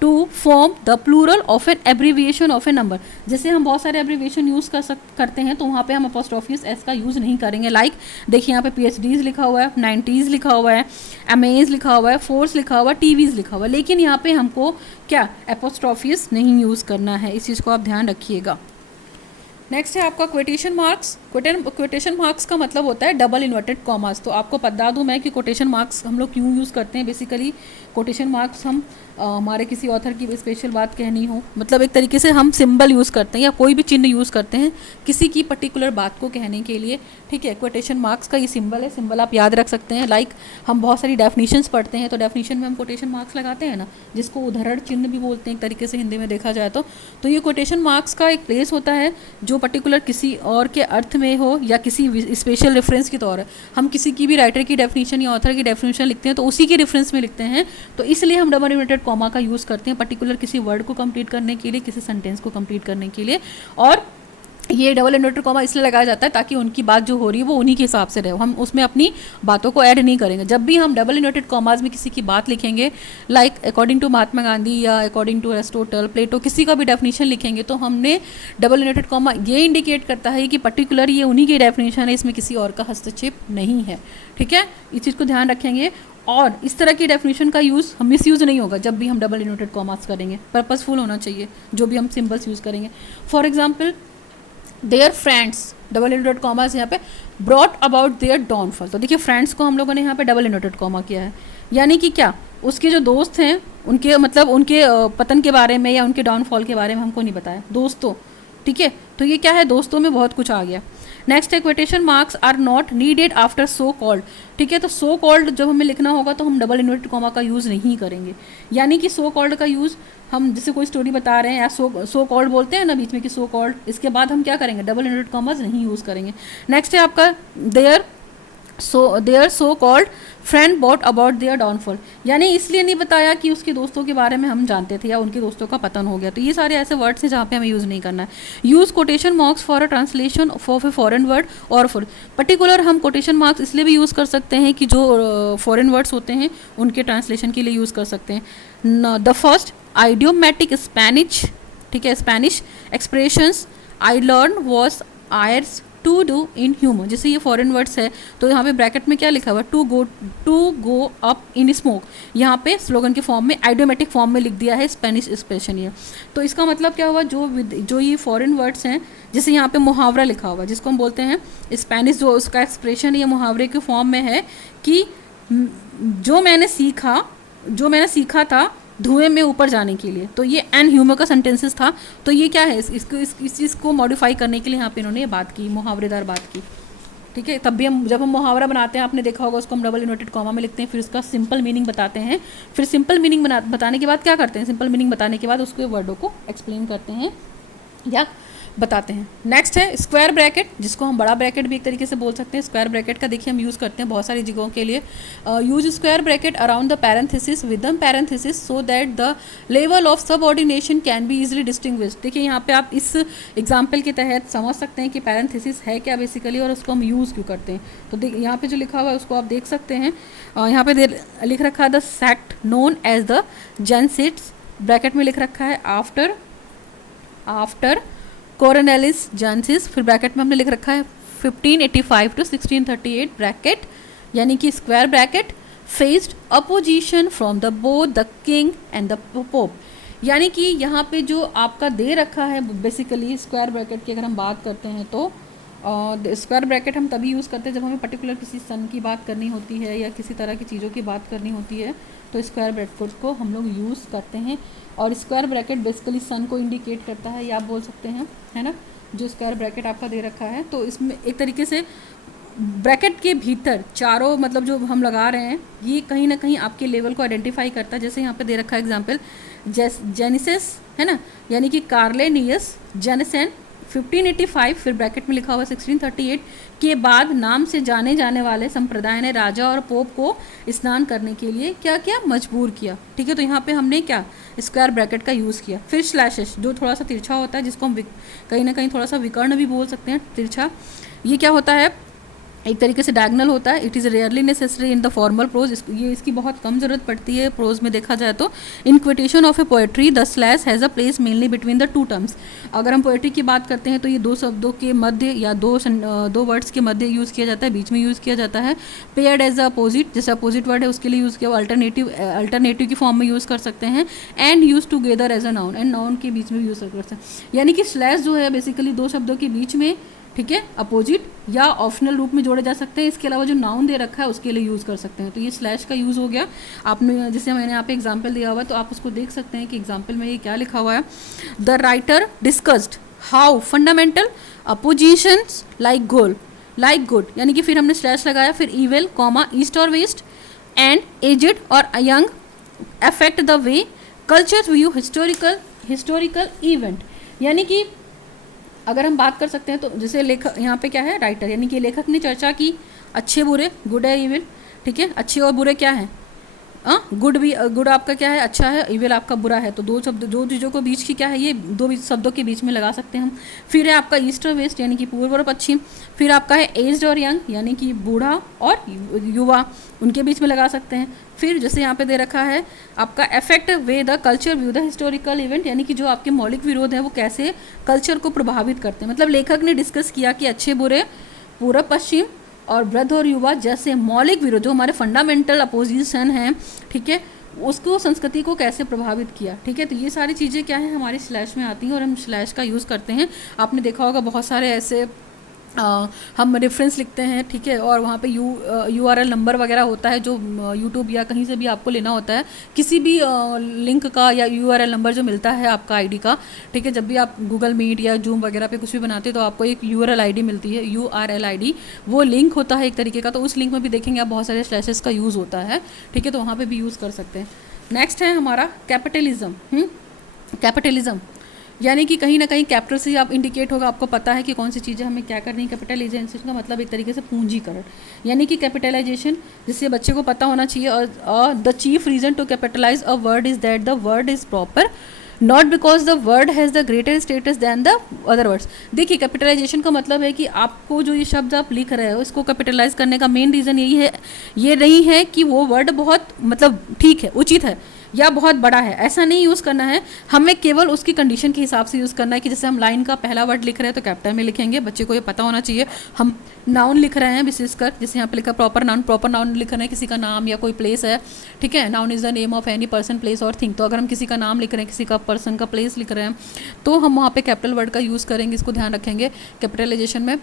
to form the plural of an abbreviation of a number. जैसे हम बहुत सारे एब्रीविएशन यूज़ करते हैं तो वहाँ पे हम अपोस्ट्रोफीज एस का यूज़ नहीं करेंगे। लाइक देखिए यहाँ पे PhDs लिखा हुआ है, 90s लिखा हुआ है, MAs लिखा हुआ है, फोर्स लिखा हुआ है, TVs लिखा हुआ है, लेकिन यहाँ पे हमको क्या अपोस्ट्रोफीज नहीं यूज़ करना है, इस चीज़ को आप ध्यान रखिएगा। नेक्स्ट है आपका कोटेशन मार्क्स। कोटेशन मार्क्स का मतलब होता है डबल इन्वर्टेड कॉमास। तो आपको बता दूं मैं कि कोटेशन मार्क्स हम लोग क्यों यूज़ करते हैं। बेसिकली कोटेशन मार्क्स हम हमारे किसी ऑथर की स्पेशल बात कहनी हो, मतलब एक तरीके से हम सिंबल यूज़ करते हैं या कोई भी चिन्ह यूज़ करते हैं किसी की पर्टिकुलर बात को कहने के लिए, ठीक है। कोटेशन मार्क्स का ये सिंबल है, सिंबल आप याद रख सकते हैं। लाइक हम बहुत सारी डेफिनेशंस पढ़ते हैं तो डेफिनेशन में हम कोटेशन मार्क्स लगाते हैं ना, जिसको उदाहरण चिन्ह भी बोलते हैं एक तरीके से हिंदी में देखा जाए तो ये कोटेशन मार्क्स का एक प्लेस होता है जो पर्टिकुलर किसी और के अर्थ में हो या किसी स्पेशल रेफरेंस के तौर पर। हम किसी की भी राइटर की डेफिनेशन या ऑथर की डेफिनेशन लिखते हैं तो उसी के रेफरेंस में लिखते हैं, तो इसलिए हम डबल इन्वर्टेड कॉमा का यूज़ करते हैं पर्टिकुलर किसी वर्ड को कंप्लीट करने के लिए, किसी सेंटेंस को कंप्लीट करने के लिए। और ये डबल इन्वर्टेड कॉमा इसलिए लगाया जाता है ताकि उनकी बात जो हो रही है वो उन्हीं के हिसाब से रहे, हम उसमें अपनी बातों को ऐड नहीं करेंगे। जब भी हम डबल इन्वर्टेड कॉमाज में किसी की बात लिखेंगे, like according to Mahatma Gandhi या अकॉर्डिंग टू एरिस्टोटल, प्लेटो, किसी का भी डेफिनेशन लिखेंगे तो हमने डबल इन्वर्टेड कॉमा ये इंडिकेट करता है कि पर्टिकुलर ये उन्हीं की डेफिनेशन है, इसमें किसी और का हस्तक्षेप नहीं है, ठीक है। इस चीज़ को ध्यान रखेंगे। और इस तरह की डेफिनेशन का यूज़ हम मिसयूज़ नहीं होगा जब भी हम डबल इन्वर्टेड कॉमास करेंगे, पर्पसफुल होना चाहिए जो भी हम सिंबल्स यूज़ करेंगे। For example their friends, double inverted commas यहाँ पे ब्रॉट अबाउट देयर डाउनफॉल। तो देखिए फ्रेंड्स को हम लोगों ने यहाँ पे डबल इन्वर्टेड कॉमा किया है, यानी कि क्या, उसके जो दोस्त हैं उनके मतलब उनके पतन के बारे में या उनके डाउनफॉल के बारे में हमको नहीं बताया, दोस्तों, ठीक है। तो ये क्या है, दोस्तों में बहुत कुछ आ गया। नेक्स्ट है quotation marks are not needed after so called, ठीक है। तो सो कॉल्ड जब हमें लिखना होगा तो हम डबल इन्वर्टेड कॉमा का यूज़ नहीं करेंगे, यानी कि सो कॉल्ड का यूज़ हम जैसे कोई स्टोरी बता रहे हैं या सो कॉल्ड बोलते हैं ना बीच में कि सो कॉल्ड, इसके बाद हम क्या करेंगे, डबल इन्वर्टेड कॉमास नहीं यूज़ करेंगे। नेक्स्ट है आपका their so called friend brought about their downfall, यानी इसलिए नहीं बताया कि उसके दोस्तों के बारे में हम जानते थे या उनके दोस्तों का पतन हो गया। तो ये सारे ऐसे वर्ड्स हैं जहाँ पे हमें यूज़ नहीं करना है। Use quotation marks for a translation of a foreign word और फॉर पर्टिकुलर, हम कोटेशन मार्क्स इसलिए भी यूज़ कर सकते हैं कि जो फॉरेन वर्ड्स होते हैं उनके ट्रांसलेशन के लिए यूज़ कर सकते हैं। द फर्स्ट आइडियोमेटिक स्पेनिश, ठीक है, Spanish expressions I learn was years to do in humour. जैसे ये फॉरेन वर्ड्स है तो यहाँ पे ब्रैकेट में क्या लिखा हुआ है, to go up in smoke, यहाँ पे स्लोगन के फॉर्म में आइडियोमेटिक फॉर्म में लिख दिया है स्पेनिश एक्सप्रेशन ये। तो इसका मतलब क्या हुआ, जो ये फॉरेन वर्ड्स हैं, जैसे यहाँ पे मुहावरा लिखा हुआ है जिसको हम बोलते हैं स्पेनिश, जो उसका एक्सप्रेशन ये मुहावरे के फॉर्म में है कि जो मैंने सीखा था धुएं में ऊपर जाने के लिए। तो ये एन ह्यूमर का सेंटेंसेस था, तो ये क्या है, इस चीज़ को मॉडिफाई करने के लिए यहाँ पे इन्होंने ये बात की, मुहावरेदार बात की, ठीक है। तब भी जब हम मुहावरा बनाते हैं, आपने देखा होगा, उसको हम डबल इन्वर्टेड कॉमा में लिखते हैं, फिर उसका सिंपल मीनिंग बताते हैं, फिर सिंपल मीनिंग बताने के बाद क्या करते हैं, सिंपल मीनिंग बताने के बाद उसके वर्डों को एक्सप्लेन करते हैं या बताते हैं। नेक्स्ट है स्क्वायर ब्रैकेट, जिसको हम बड़ा ब्रैकेट भी एक तरीके से बोल सकते हैं। स्क्वायर ब्रैकेट का देखिए हम यूज़ करते हैं बहुत सारी जगहों के लिए। Use square bracket around the parenthesis with the parenthesis so that the level of subordination can be easily distinguished. देखिए यहाँ पे आप इस एग्जाम्पल के तहत समझ सकते हैं कि पैरेंथेसिस है क्या बेसिकली और उसको हम यूज़ क्यों करते हैं। तो यहाँ पे जो लिखा हुआ है उसको आप देख सकते हैं। यहाँ पे लिख रखा है the sect known as the Jansenists, bracket में लिख रखा है आफ्टर कोरोनेलिस जेंसिस, फिर ब्रैकेट में हमने लिख रखा है 1585 to 1638 ब्रैकेट, यानी कि square bracket faced opposition from the both the king and the pope. यानी कि यहाँ पे जो आपका दे रखा है बेसिकली स्क्वायर ब्रैकेट की अगर हम बात करते हैं तो स्क्वायर ब्रैकेट हम तभी यूज़ करते हैं जब हमें पर्टिकुलर किसी सन की बात करनी होती है या किसी तरह की चीज़ों की बात करनी होती है, तो स्क्वायर ब्रैकेट को हम लोग यूज़ करते हैं। और स्क्वायर ब्रैकेट बेसिकली सन को इंडिकेट करता है, या आप बोल सकते हैं, है ना, जो स्क्वायर ब्रैकेट आपका दे रखा है। तो इसमें एक तरीके से ब्रैकेट के भीतर चारों मतलब जो हम लगा रहे हैं ये कहीं ना कहीं आपके लेवल को आइडेंटिफाई करता है। जैसे यहाँ पे दे रखा है एग्जांपल जेनेसिस है ना, यानी कि कार्लेनियस जेनेसन 1585, फिर ब्रैकेट में लिखा हुआ 1638 के बाद नाम से जाने जाने वाले संप्रदाय ने राजा और पोप को स्नान करने के लिए क्या किया, मजबूर किया। ठीक है, तो यहाँ पे हमने क्या स्क्वायर ब्रैकेट का यूज़ किया। फिर स्लैशेस जो थोड़ा सा तिरछा होता है, जिसको हम कहीं ना कहीं थोड़ा सा विकर्ण भी बोल सकते हैं, तिरछा। ये क्या होता है, एक तरीके से डायगनल होता है। It is rarely necessary in the formal prose, ये इसकी बहुत कम ज़रूरत पड़ती है प्रोज में देखा जाए तो। In quotation of a poetry the slash has a place mainly between the two terms. अगर हम पोएट्री की बात करते हैं तो ये दो शब्दों के मध्य या दो वर्ड्स के मध्य यूज़ किया जाता है, बीच में यूज़ किया जाता है। पेयर्ड एज अ अपोजिट, जैसे अपोजिट वर्ड है उसके लिए यूज़ किया, अल्टरनेटिव की फॉर्म में यूज़ कर सकते हैं। And use together as a noun, and noun के बीच में यूज़ कर सकते हैं। यानी कि स्लैश जो है बेसिकली दो शब्दों के बीच में, ठीक है, अपोजिट या ऑप्शनल रूप में जोड़े जा सकते हैं। इसके अलावा जो नाउन दे रखा है उसके लिए यूज़ कर सकते हैं। तो ये स्लैश का यूज़ हो गया। आपने जैसे मैंने यहाँ पे एग्जांपल दिया हुआ है तो आप उसको देख सकते हैं कि एग्जांपल में ये क्या लिखा हुआ है। The writer discussed how fundamental oppositions like good, यानी कि फिर हमने स्लैश लगाया, फिर ईविल कॉमा ईस्ट और वेस्ट एंड एजेड और young affect the way cultures view historical event. यानी कि अगर हम बात कर सकते हैं तो जैसे लेखक यहाँ पे क्या है, राइटर, यानी कि लेखक ने चर्चा की अच्छे बुरे, गुड है इविल, ठीक है, अच्छे और बुरे क्या है, गुड आपका क्या है, अच्छा है, इविल आपका बुरा है। तो दो शब्द जो चीज़ों को बीच की क्या है, ये दो शब्दों के बीच में लगा सकते हैं हम। फिर है आपका ईस्ट और वेस्ट, यानी कि पूर्व और पश्चिम। फिर आपका है एज्ड और यंग, यानी कि बूढ़ा और युवा, उनके बीच में लगा सकते हैं। फिर जैसे यहाँ पे दे रखा है आपका affect way the culture view the historical event, यानी कि जो आपके मौलिक विरोध हैं वो कैसे कल्चर को प्रभावित करते हैं। मतलब लेखक ने डिस्कस किया कि अच्छे बुरे, पूर्व पश्चिम और वृद्ध और युवा जैसे मौलिक विरोध जो हमारे फंडामेंटल अपोजिशन हैं, ठीक है, उसको संस्कृति को कैसे प्रभावित किया। ठीक है, तो ये सारी चीज़ें क्या है हमारी स्लैश में आती हैं और हम स्लैश का यूज़ करते हैं। आपने देखा होगा बहुत सारे ऐसे हम रेफरेंस लिखते हैं, ठीक है, और वहाँ पे URL नंबर वगैरह होता है जो यूट्यूब या कहीं से भी आपको लेना होता है, किसी भी लिंक का या URL नंबर जो मिलता है आपका आईडी का, ठीक है, जब भी आप गूगल मीट या जूम वगैरह पे कुछ भी बनाते हैं तो आपको एक URL ID मिलती है, URL ID, वो लिंक होता है एक तरीके का। तो उस लिंक में भी देखेंगे आप बहुत सारे स्लैशेस का यूज़ होता है, ठीक है, तो वहाँ पर भी यूज़ कर सकते हैं। नेक्स्ट है हमारा कैपिटलिज्म। कैपिटलिज्म यानी कि कहीं ना कहीं कैपिटल से आप इंडिकेट होगा, आपको पता है कि कौन सी चीज़ें हमें क्या करनी है। कैपिटलाइजेशन का मतलब एक तरीके से पूंजीकरण, यानी कि कैपिटलाइजेशन जिससे बच्चे को पता होना चाहिए। और the chief reason to capitalize a word is that the word is proper, not because the word has the greater status than the other words. देखिए कैपिटलाइजेशन का मतलब है कि आपको जो ये शब्द आप लिख रहे हो इसको कैपिटलाइज करने का मेन रीज़न यही है, ये नहीं है कि वो वर्ड बहुत मतलब ठीक है, उचित है या बहुत बड़ा है, ऐसा नहीं यूज़ करना है। हमें केवल उसकी कंडीशन के हिसाब से यूज़ करना है कि जैसे हम लाइन का पहला वर्ड लिख रहे हैं तो कैपिटल में लिखेंगे, बच्चे को ये पता होना चाहिए। हम नाउन लिख रहे हैं विशेषकर, जैसे यहाँ पे लिखा प्रॉपर नाउन लिख रहे हैं, किसी का नाम या कोई प्लेस है, ठीक है, noun is the name of any person place और थिंग। तो अगर हम किसी का नाम लिख रहे हैं, किसी का पर्सन का प्लेस लिख रहे हैं तो हम वहाँ पर कैपिटल वर्ड का यूज़ करेंगे, इसको ध्यान रखेंगे कैपिटलाइजेशन में।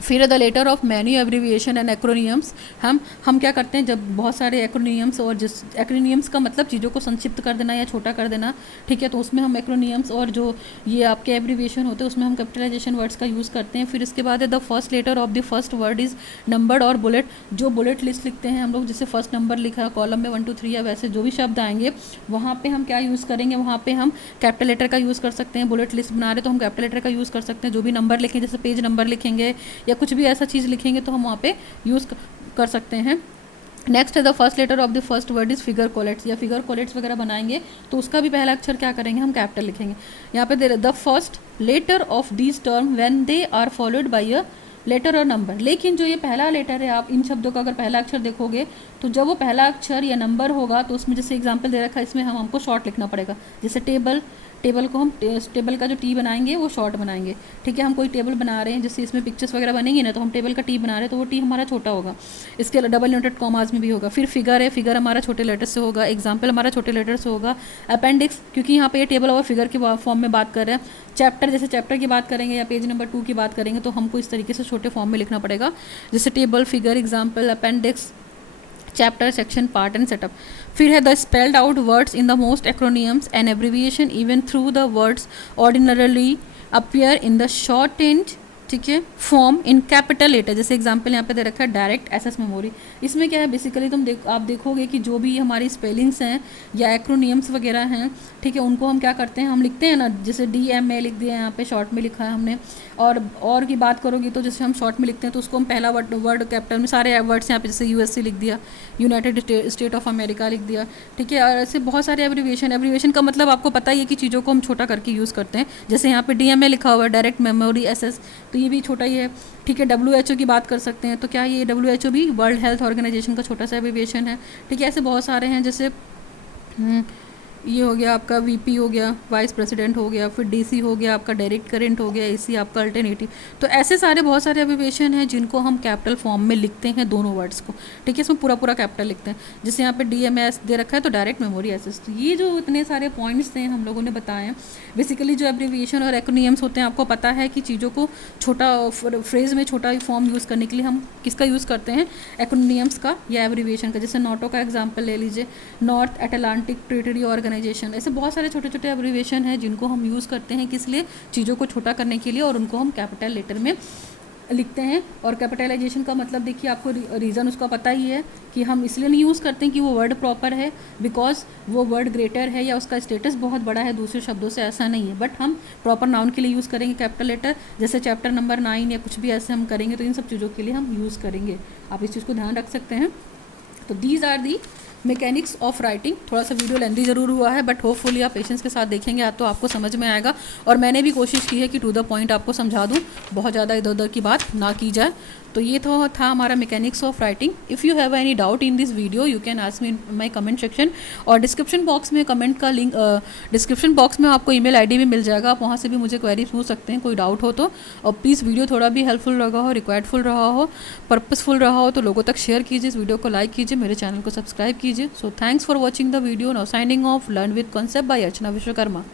फिर the letter of many abbreviation and acronyms, हम क्या करते हैं जब बहुत सारे एक्रोनियम्स, और जिस एक्रोनियम्स का मतलब चीज़ों को संक्षिप्त कर देना या छोटा कर देना, ठीक है, तो उसमें हम एक्रोनियम्स और जो ये आपके एब्रीविएशन होते हैं उसमें हम कैपिटलाइजेशन वर्ड्स का यूज़ करते हैं। फिर इसके बाद है the first letter of the first word is numbered और बुलेट, जो बुलेट लिस्ट लिखते हैं हम लोग, जैसे फर्स्ट नंबर लिखा है कॉलम में 1 2 3 या वैसे जो भी शब्द आएंगे वहाँ पर हम क्या यूज़ करेंगे, वहाँ पर हम कैपिटल लेटर का यूज़ कर सकते हैं। बुलेट लिस्ट बना रहे तो हम कैपिटल लेटर का यूज़ कर सकते हैं। जो भी नंबर लिखें, जैसे पेज नंबर लिखेंगे या कुछ भी ऐसा चीज़ लिखेंगे तो हम वहाँ पे यूज़ कर सकते हैं। नेक्स्ट है the first letter of the first word is figure collates, या फिगर कोलेट्स वगैरह बनाएंगे तो उसका भी पहला अक्षर क्या करेंगे, हम कैपिटल लिखेंगे। यहाँ पे दे the first letter of these term when they are followed by a letter or number. लेकिन जो ये पहला लेटर है, आप इन शब्दों का अगर पहला अक्षर देखोगे तो जब वो पहला अक्षर या नंबर होगा तो उसमें जैसे एग्जाम्पल दे रखा है, इसमें हमको शॉर्ट लिखना पड़ेगा। जैसे टेबल को हम टेबल का जो टी बनाएंगे वो शॉर्ट बनाएंगे, ठीक है। हम कोई टेबल बना रहे हैं, जैसे इसमें पिक्चर्स वगैरह बनेंगी ना, तो हम टेबल का टी बना रहे हैं तो वो टी हमारा छोटा होगा। इसके डबल इन्वर्टेड कॉमास में भी होगा। फिर फिगर है, फिगर हमारा छोटे लेटर से होगा। एग्जाम्पल हमारा छोटे लेटर से होगा। अपेंडिक्स, क्योंकि यहाँ पे ये टेबल और फिगर के फॉर्म में बात कर रहे हैं। चैप्टर, जैसे चैप्टर की बात करेंगे या पेज नंबर 2 की बात करेंगे तो हमको इस तरीके से छोटे फॉर्म में लिखना पड़ेगा, जैसे table, figure, example, appendix, chapter, section, part and setup. फिर है the spelled out words in the most acronyms and abbreviation even through the words ordinarily appear in the short and ठीक है। फॉर्म इन कैपिटल लेटर, जैसे example यहाँ पे दे रखा है डायरेक्ट एसेस मेमोरी। इसमें क्या है बेसिकली आप देखोगे कि जो भी हमारी स्पेलिंग्स हैं या एक्रोनियम्स वगैरह हैं, ठीक है, उनको हम क्या करते हैं, हम लिखते हैं ना, जैसे DMA लिख दिया है यहाँ पे शॉर्ट में लिखा है हमने। और की बात करोगी तो जैसे हम शॉर्ट में लिखते हैं तो उसको हम पहला वर्ड कैपिटल में, सारे वर्ड्स यहाँ पे जैसे USC लिख दिया, यूनाइटेड स्टेट ऑफ अमेरिका लिख दिया, ठीक है। और ऐसे बहुत सारे एब्रीविएशन का मतलब आपको पता ही है कि चीज़ों को हम छोटा करके यूज़ करते हैं। जैसे यहाँ पे DMA लिखा हुआ है, डायरेक्ट मेमोरी एसेस, तो ये भी छोटा ही है, ठीक है। WHO की बात कर सकते हैं, तो क्या ये WHO भी वर्ल्ड हेल्थ ऑर्गेनाइजेशन का छोटा सा एब्रीविएशन है, ठीक है। ऐसे बहुत सारे हैं, जैसे ये हो गया आपका VP हो गया, वाइस प्रेसिडेंट हो गया, फिर DC हो गया आपका, डायरेक्ट करंट हो गया, AC आपका अल्टरनेटिव। तो ऐसे सारे बहुत सारे एब्रीविएशन हैं जिनको हम कैपिटल फॉर्म में लिखते हैं, दोनों वर्ड्स को, ठीक है। इसमें पूरा कैपिटल लिखते हैं। जैसे यहाँ पे DMS दे रखा है तो डायरेक्ट मेमोरी एसेस। तो ये जो इतने सारे पॉइंट्स थे हम लोगों ने बताए हैं। बेसिकली जो एब्रीविएशन और एक्रोनियम्स होते हैं, आपको पता है कि चीज़ों को छोटा फ्रेज में छोटा फॉर्म यूज़ करने के लिए हम किसका यूज़ करते हैं, एक्रोनियम्स का या एब्रीविएशन का। जैसे NATO का एग्जाम्पल ले लीजिए, नॉर्थ अटलांटिक ट्रेटरी ऑर्गेनाइजेशन। ऐसे बहुत सारे छोटे छोटे एब्रीविएशन हैं जिनको हम यूज़ करते हैं, किस लिए, चीज़ों को छोटा करने के लिए, और उनको हम कैपिटल लेटर में लिखते हैं। और कैपिटलाइजेशन का मतलब देखिए, आपको रीज़न उसका पता ही है कि हम इसलिए नहीं यूज़ करते हैं कि वो वर्ड प्रॉपर है, बिकॉज वो वर्ड ग्रेटर है या उसका स्टेटस बहुत बड़ा है दूसरे शब्दों से, ऐसा नहीं है। बट हम प्रॉपर नाउन के लिए यूज़ करेंगे कैपिटल लेटर, जैसे चैप्टर नंबर 9 या कुछ भी ऐसे हम करेंगे, तो इन सब चीज़ों के लिए हम यूज़ करेंगे। आप इस चीज़ को ध्यान रख सकते हैं। तो these are the mechanics of writing. थोड़ा सा वीडियो लेंथी ज़रूर हुआ है, बट होपफुली आप पेशेंस के साथ देखेंगे तो आपको समझ में आएगा। और मैंने भी कोशिश की है कि टू द पॉइंट आपको समझा दूँ, बहुत ज़्यादा इधर उधर की बात ना की जाए। तो ये तो था हमारा mechanics of writing. If you have any doubt in this video you can ask me in my comment section, और डिस्क्रिप्शन बॉक्स में कमेंट का लिंक, डिस्क्रिप्शन बॉक्स में आपको email ID भी मिल जाएगा, आप वहाँ से भी मुझे क्वेरी पूछ सकते हैं, कोई डाउट हो तो। और प्लीज़ वीडियो थोड़ा भी हेल्पफुल लगा हो, रिक्वायर्डफुल रहा हो, पर्पसफुल रहा हो तो लोगों तक शेयर कीजिए, इस वीडियो को लाइक कीजिए, मेरे चैनल को सब्सक्राइब कीजिए। So thanks for watching the video. Now signing off, learn with concept bye Archana Vishwakarma.